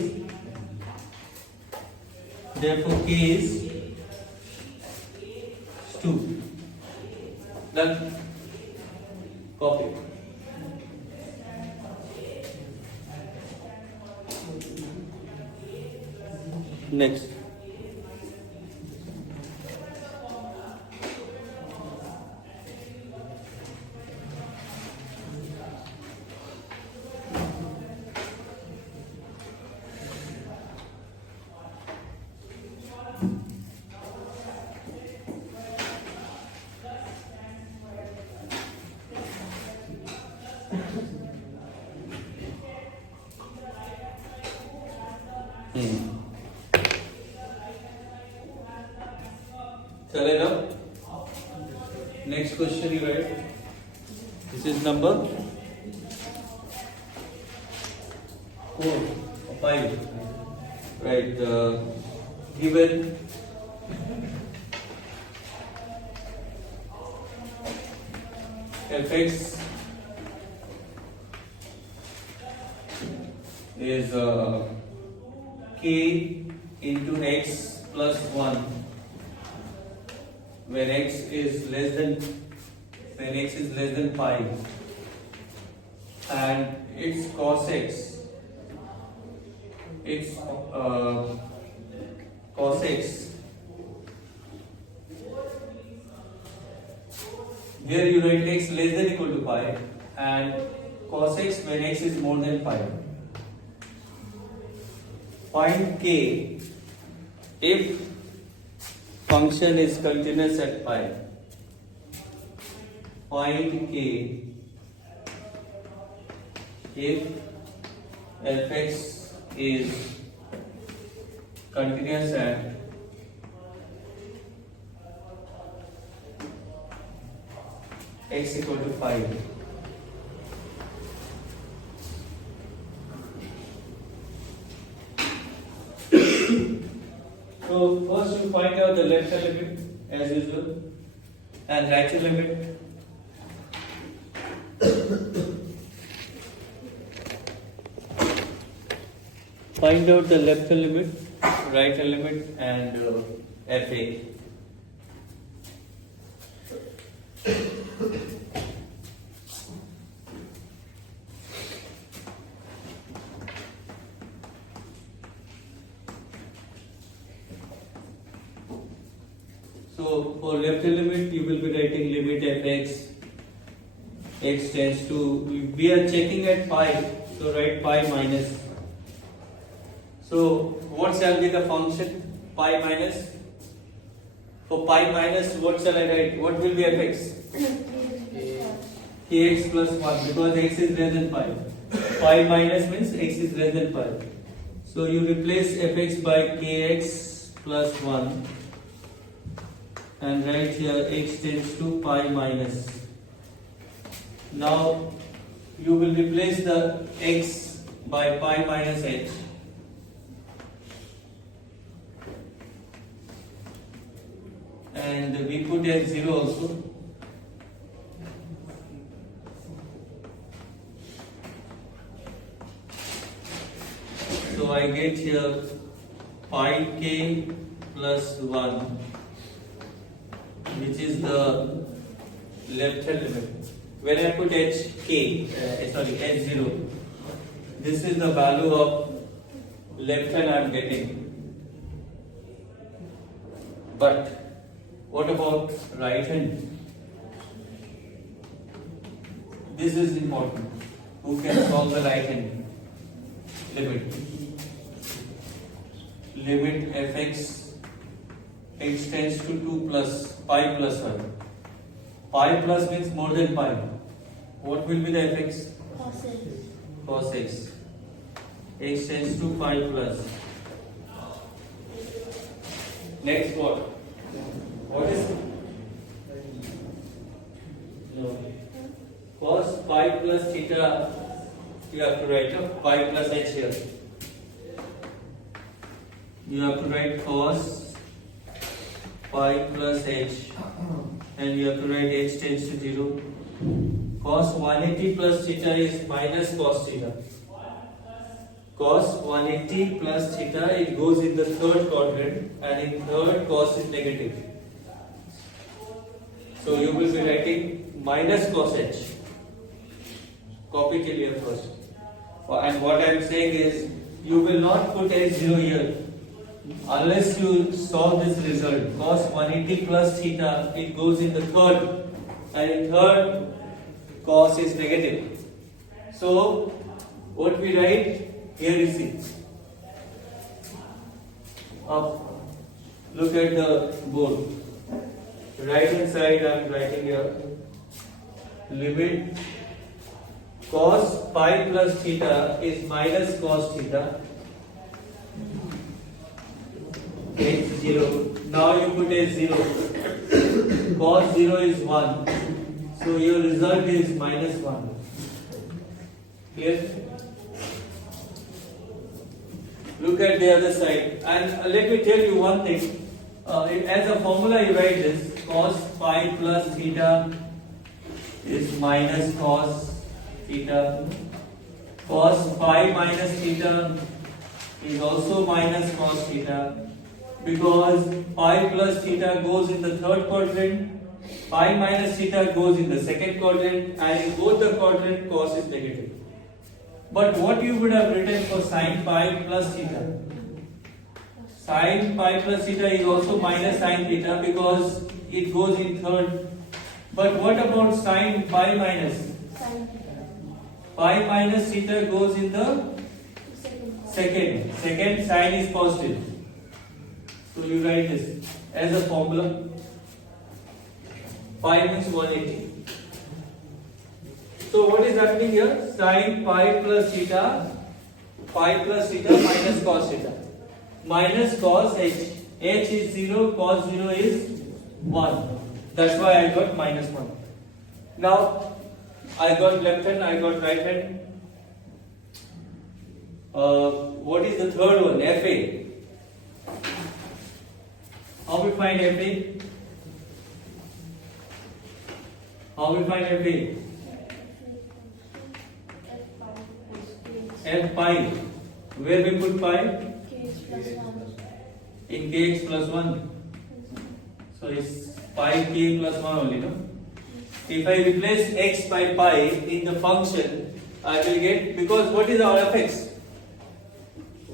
therefore k is 2. Done. Copy. Next. Chale now. Next question you write. This is number 4 or 5. Right. Given fx is k into x plus 1 when x is less than 5, and its cos x here you write x less than equal to 5 and cos x when x is more than 5. Find k if function is continuous at pi. Find k if fx is continuous at x equal to 5. So first you find out the left hand limit as usual and right hand limit. Find out the left hand limit, right hand limit, and FA. So So for left hand limit, you will be writing limit fx x tends to, we are checking at pi, so write pi minus. So what shall be the function? Pi minus. For pi minus, what shall I write? What will be fx? Kx plus 1, because x is less than pi. Pi minus means x is less than pi. So you replace fx by kx plus 1 and write here x tends to pi minus. Now you will replace the x by pi minus h. And we put as 0 also. So I get here pi k plus 1, which is the left hand limit. When I put h0, this is the value of left hand I am getting. But what about right hand? This is important. Who can solve the right hand limit? Limit fx x tends to 2 plus pi plus 1. Pi plus means more than pi. What will be the fx? Cos x. Cos x. X tends to pi plus. Next what? What is it? No. Cos pi plus theta, you have to write pi plus h here. You have to write cos pi plus h, and you have to write h tends to 0. Cos 180 plus theta is minus cos theta. Cos 180 plus theta, it goes in the third quadrant, and in third cos is negative. So you will be writing minus cos h. Copy till here first. And what I am saying is, you will not put h0 here unless you solve this result. Cos 180 plus theta, it goes in the third, and in third cos is negative. So what we write here is it. Up. Look at the board. Right hand side I am writing here limit cos pi plus theta is minus cos theta h0. Now you put h0. Cos 0 is 1. So your result is minus 1. Clear? Look at the other side. And let me tell you one thing. As a formula you write this. Cos pi plus theta is minus cos theta. Cos pi minus theta is also minus cos theta, because pi plus theta goes in the third quadrant, pi minus theta goes in the second quadrant, and in both the quadrant cos is negative. But what you would have written for sin pi plus theta? Sin pi plus theta is also minus sin theta because it goes in third. But what about sin pi minus? Sin Pi minus theta goes in the second. second sign is positive. So you write this as a formula. Pi means 180. So what is happening here? Sin pi plus theta minus cos theta. Minus cos h. H is 0, cos 0 is 1. That's why I got minus 1. Now I got left hand, I got right hand. What is the third one? FA. How we find FA? How we find FA? F pi. Where we put pi? Kx plus 1. In kx plus 1. So it's pi k plus 1 only, no? If I replace x by pi in the function, I will get, because what is our fx?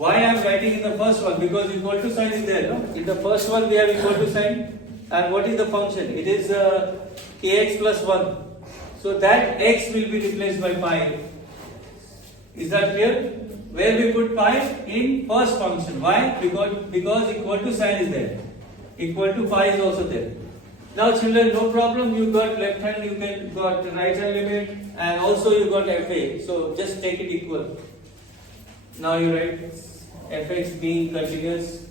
Why I am writing in the first one? Because equal to sign is there, no? In the first one we have equal to sign, And what is the function? It is kx plus 1. So that x will be replaced by pi. Is that clear? Where we put pi? In first function. Why? Because equal to sign is there. Equal to pi is also there. Now children, no problem. You got left hand, you can got right hand limit, and also you got fa. So just take it equal. Now you write fx being continuous.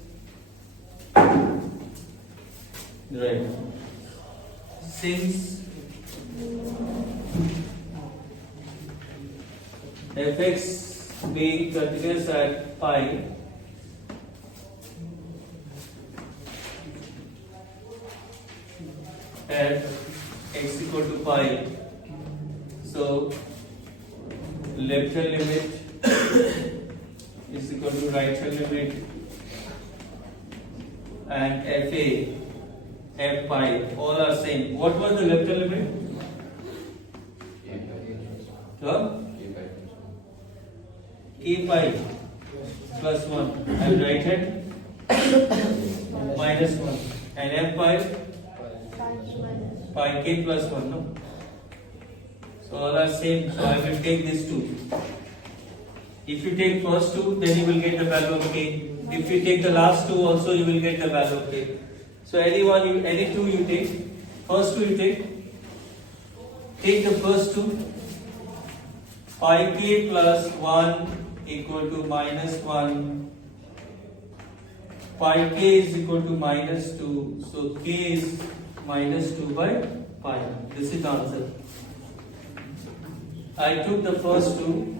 Right. Since fx being continuous at pi, at x equal to pi, so left hand limit is equal to right hand limit, and fa, f pi, all are same. What was the left hand limit? K pi plus 1, and right hand minus 1, and f pi pi k plus 1, no? So all are same, so I will take these two. If you take first two, then you will get the value of k. If you take the last two also, you will get the value of k. So any two you take, first two you take the first two, pi k plus 1 equal to minus 1, pi k is equal to minus 2, so k is minus 2 by pi. This is the answer. I took the first two.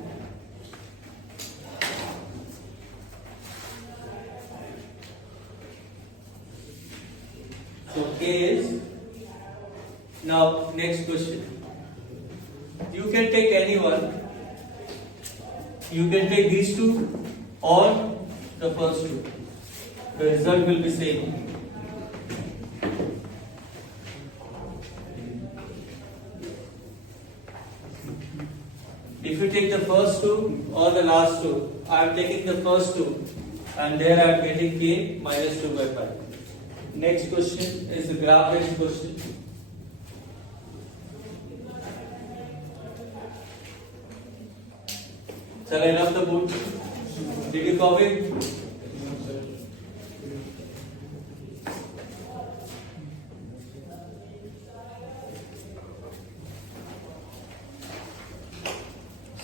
So k is, now next question. You can take any one. You can take these two or the first two. The result will be same. If you take the first two or the last two, I am taking the first two, and there I am getting k minus 2 by pi. Next question is the graph based question. Shall I rub the board? Did you copy?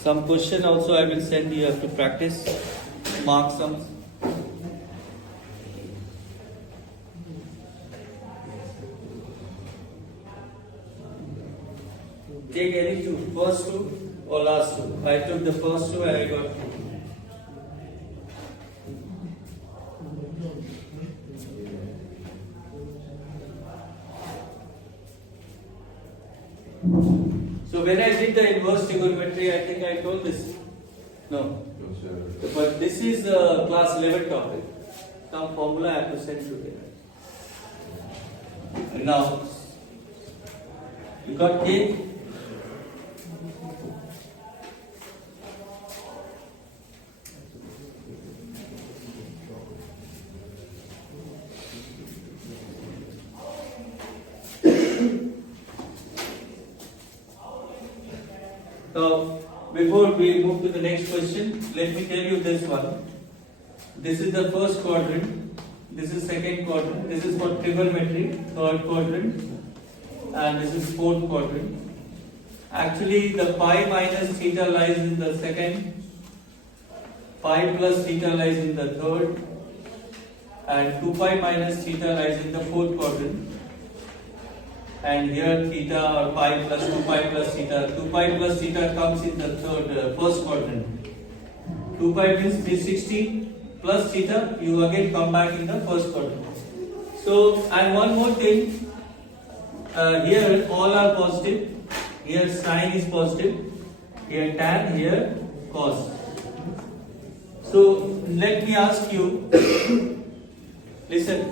Some question also I will send you, have to practice, mark some. Take any two, first two or last two. I took the first two and I got two. So when I did the inverse trigonometry, I think I told this. No. But this is a class 11 topic. Some formula I have to send you here. Now, you got K. Now, before we move to the next question, let me tell you this one. This is the first quadrant, this is second quadrant, this is for trigonometry, third quadrant, and this is fourth quadrant. Actually, the pi minus theta lies in the second, pi plus theta lies in the third, and 2 pi minus theta lies in the fourth quadrant. And here theta or pi plus 2 pi plus theta. 2 pi plus theta comes in the first quadrant. 2 pi means 360 plus theta, you again come back in the first quadrant. So, and one more thing, here all are positive. Here sine is positive. Here tan, here cos. So, let me ask you, listen,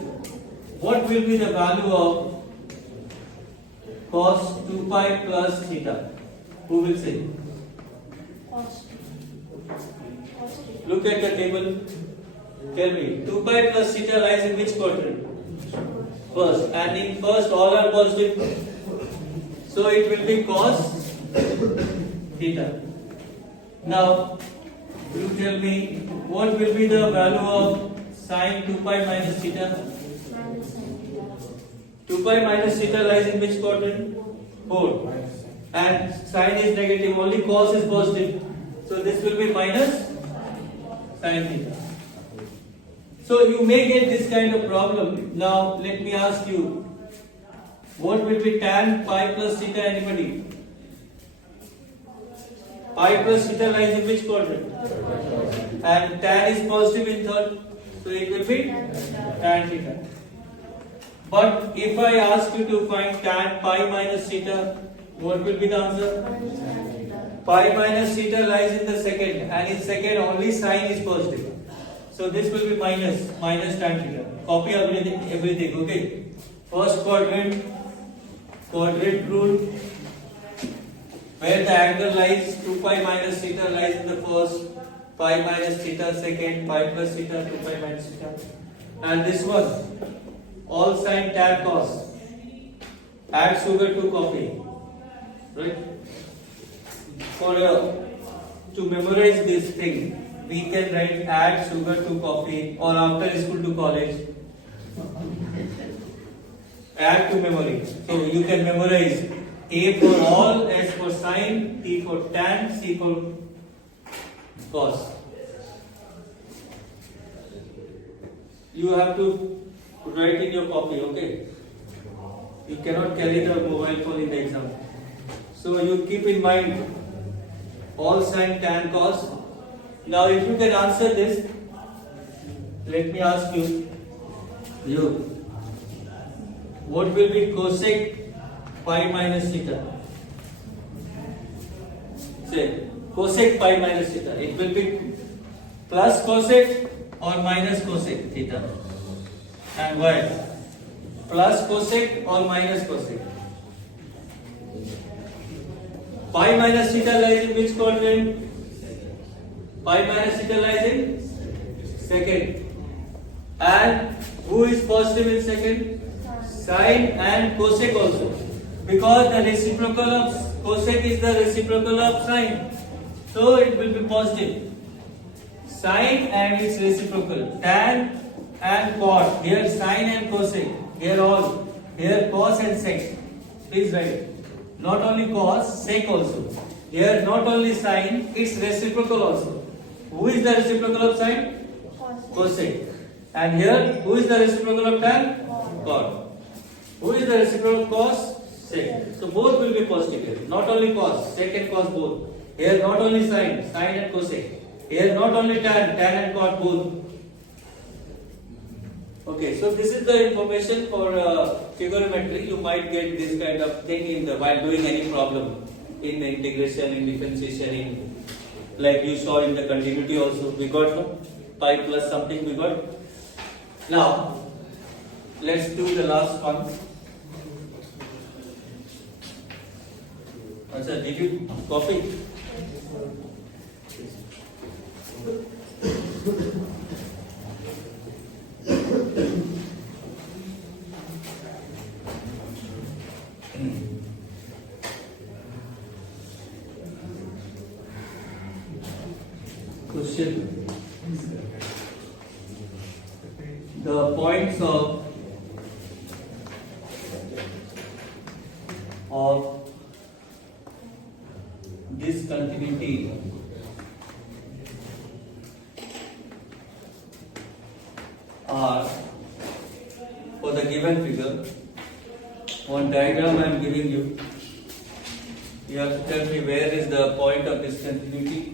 what will be the value of cos 2 pi plus theta? Who will say? Cos 2. Look at the table. Tell me, 2 pi plus theta lies in which quadrant? first, and in first all are positive, so it will be cos theta. Now you tell me what will be the value of sin 2 pi minus theta? Minus sin theta. 2 pi minus theta lies in which quadrant? 4. And sin is negative, only cos is positive. So this will be minus sin theta. So you may get this kind of problem. Now let me ask you, what will be tan pi plus theta? Anybody? Pi plus theta lies in which quadrant? And tan is positive in third, so it will be tan theta. But if I ask you to find tan pi minus theta, what will be the answer? Minus tan theta. Pi minus theta lies in the second, and in second only sign is positive. So this will be minus tan theta. Copy everything, okay? First quadrant rule, where the angle lies, 2 pi minus theta lies in the first, pi minus theta second, pi plus theta, 2 pi minus theta. And this one, all sin tan cos. Add sugar to coffee, right? To memorize this thing, we can write add sugar to coffee, or after school to college. Add to memory. So you can memorize A for all, S for sin, T for tan, C for cos. You have to write in your copy, okay? You cannot carry the mobile phone in the exam. So you keep in mind all sin, tan, cos. Now if you can answer this, let me ask you, what will be cosec pi minus theta? Say, cosec pi minus theta. It will be plus cosec or minus cosec theta. And why? Plus cosec or minus cosec? Pi minus theta lies in which quadrant? Pi minus theta lies in second. And who is positive in second? Sin and cosec also. Because the reciprocal of cosec is the reciprocal of sin. So it will be positive. Sin and its reciprocal. Tan and cot. Here sin and cosec. Here all. Here cos and sec. Please write. Not only cos, sec also. Here not only sin, its reciprocal also. Who is the reciprocal of sin? Cosec. And here, who is the reciprocal of tan? Cot. Who is the reciprocal of cos? Sec. So both will be positive here. Not only cos, sec and cos both. Here not only sin and cosec. Here not only tan and cot both. Okay, so this is the information for trigonometry. You might get this kind of thing while doing any problem in the integration, in differentiation, like you saw in the continuity also. We got no? Pi plus something we got. Now, let's do the last one. Achha, did you copy? Question. The points of discontinuity are, for the given figure, one diagram I am giving you. You have to tell me where is the point of discontinuity.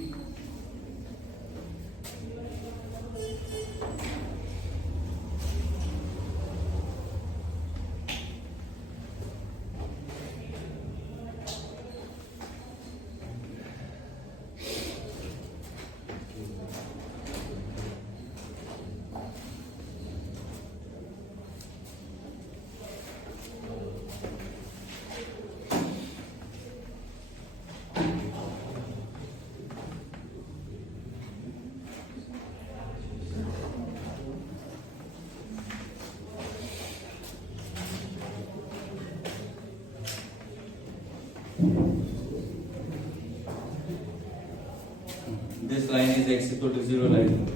line is x equal to 0 line.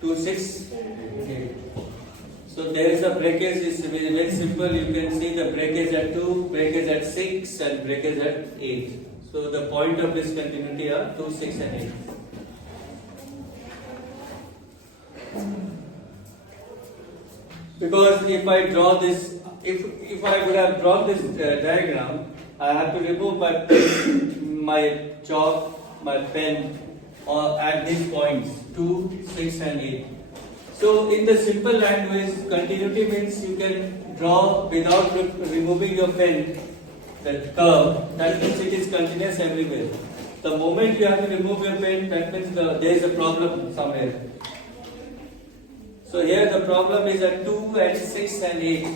Two six. Okay. So there is a breakage. It's very simple. You can see the breakage at 2, breakage at 6, and breakage at 8. So the point of discontinuity are 2, 6, and 8. Because if I draw this, if I would have drawn this diagram, I have to remove my chalk, my pen, or at these points 2, 6, and 8. So in the simple language, continuity means you can draw without removing your pen that curve. That means it is continuous everywhere. The moment you have to remove your pen, that means there is a problem somewhere. So here the problem is at 2 and 6 and 8.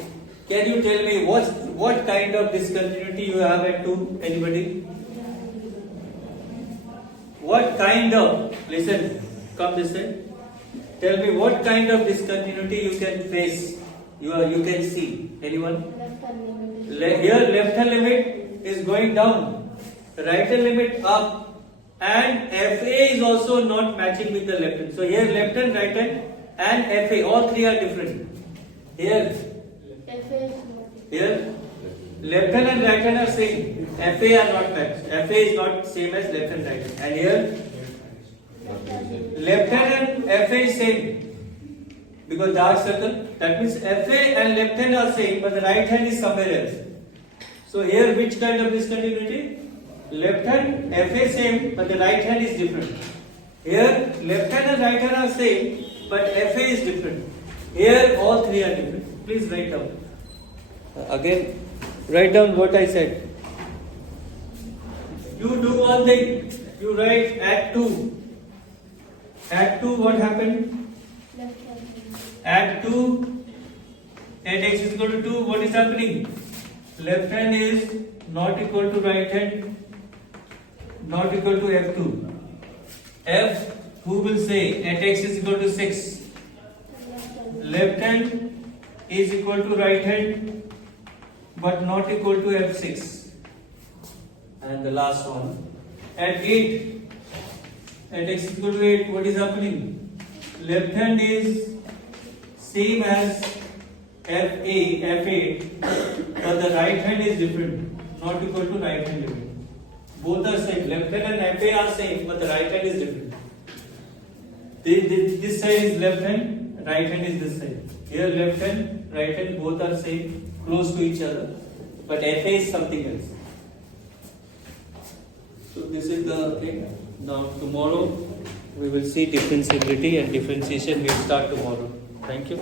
Can you tell me what kind of discontinuity you have at 2? Anybody? What kind of, listen, come this way. Tell me what kind of discontinuity you can face, you can see. Anyone? Here left hand limit is going down, right hand limit up, and FA is also not matching with the left hand. So here left hand, right hand, and FA, all three are different. Here left hand and right hand are same. FA are not matched. FA is not same as left and right hand. And here left hand and FA is same. Because dark circle, that means FA and left hand are same, but the right hand is somewhere else. So here which kind of discontinuity? Left hand, FA same, but the right hand is different. Here left hand and right hand are same, but FA is different. Here all three are different. Please write down. Again, write down what I said. You do one thing. You write at 2. At 2, what happened? At 2, at x is equal to 2, what is happening? Left hand is not equal to right hand, not equal to F2. F, who will say at x is equal to 6? Left hand is equal to right hand, but not equal to F6. And the last one, at 8, at x is equal to 8, what is happening? Left hand is same as F8, but the right hand is different, not equal to right hand limit. Both are same, left hand and FA are same, but the right hand is different. This side is left hand, right hand is this side. Here left hand, right hand, both are same, close to each other, but FA is something else. So this is the thing. Now tomorrow we will see differentiability, and differentiation will start tomorrow. Thank you.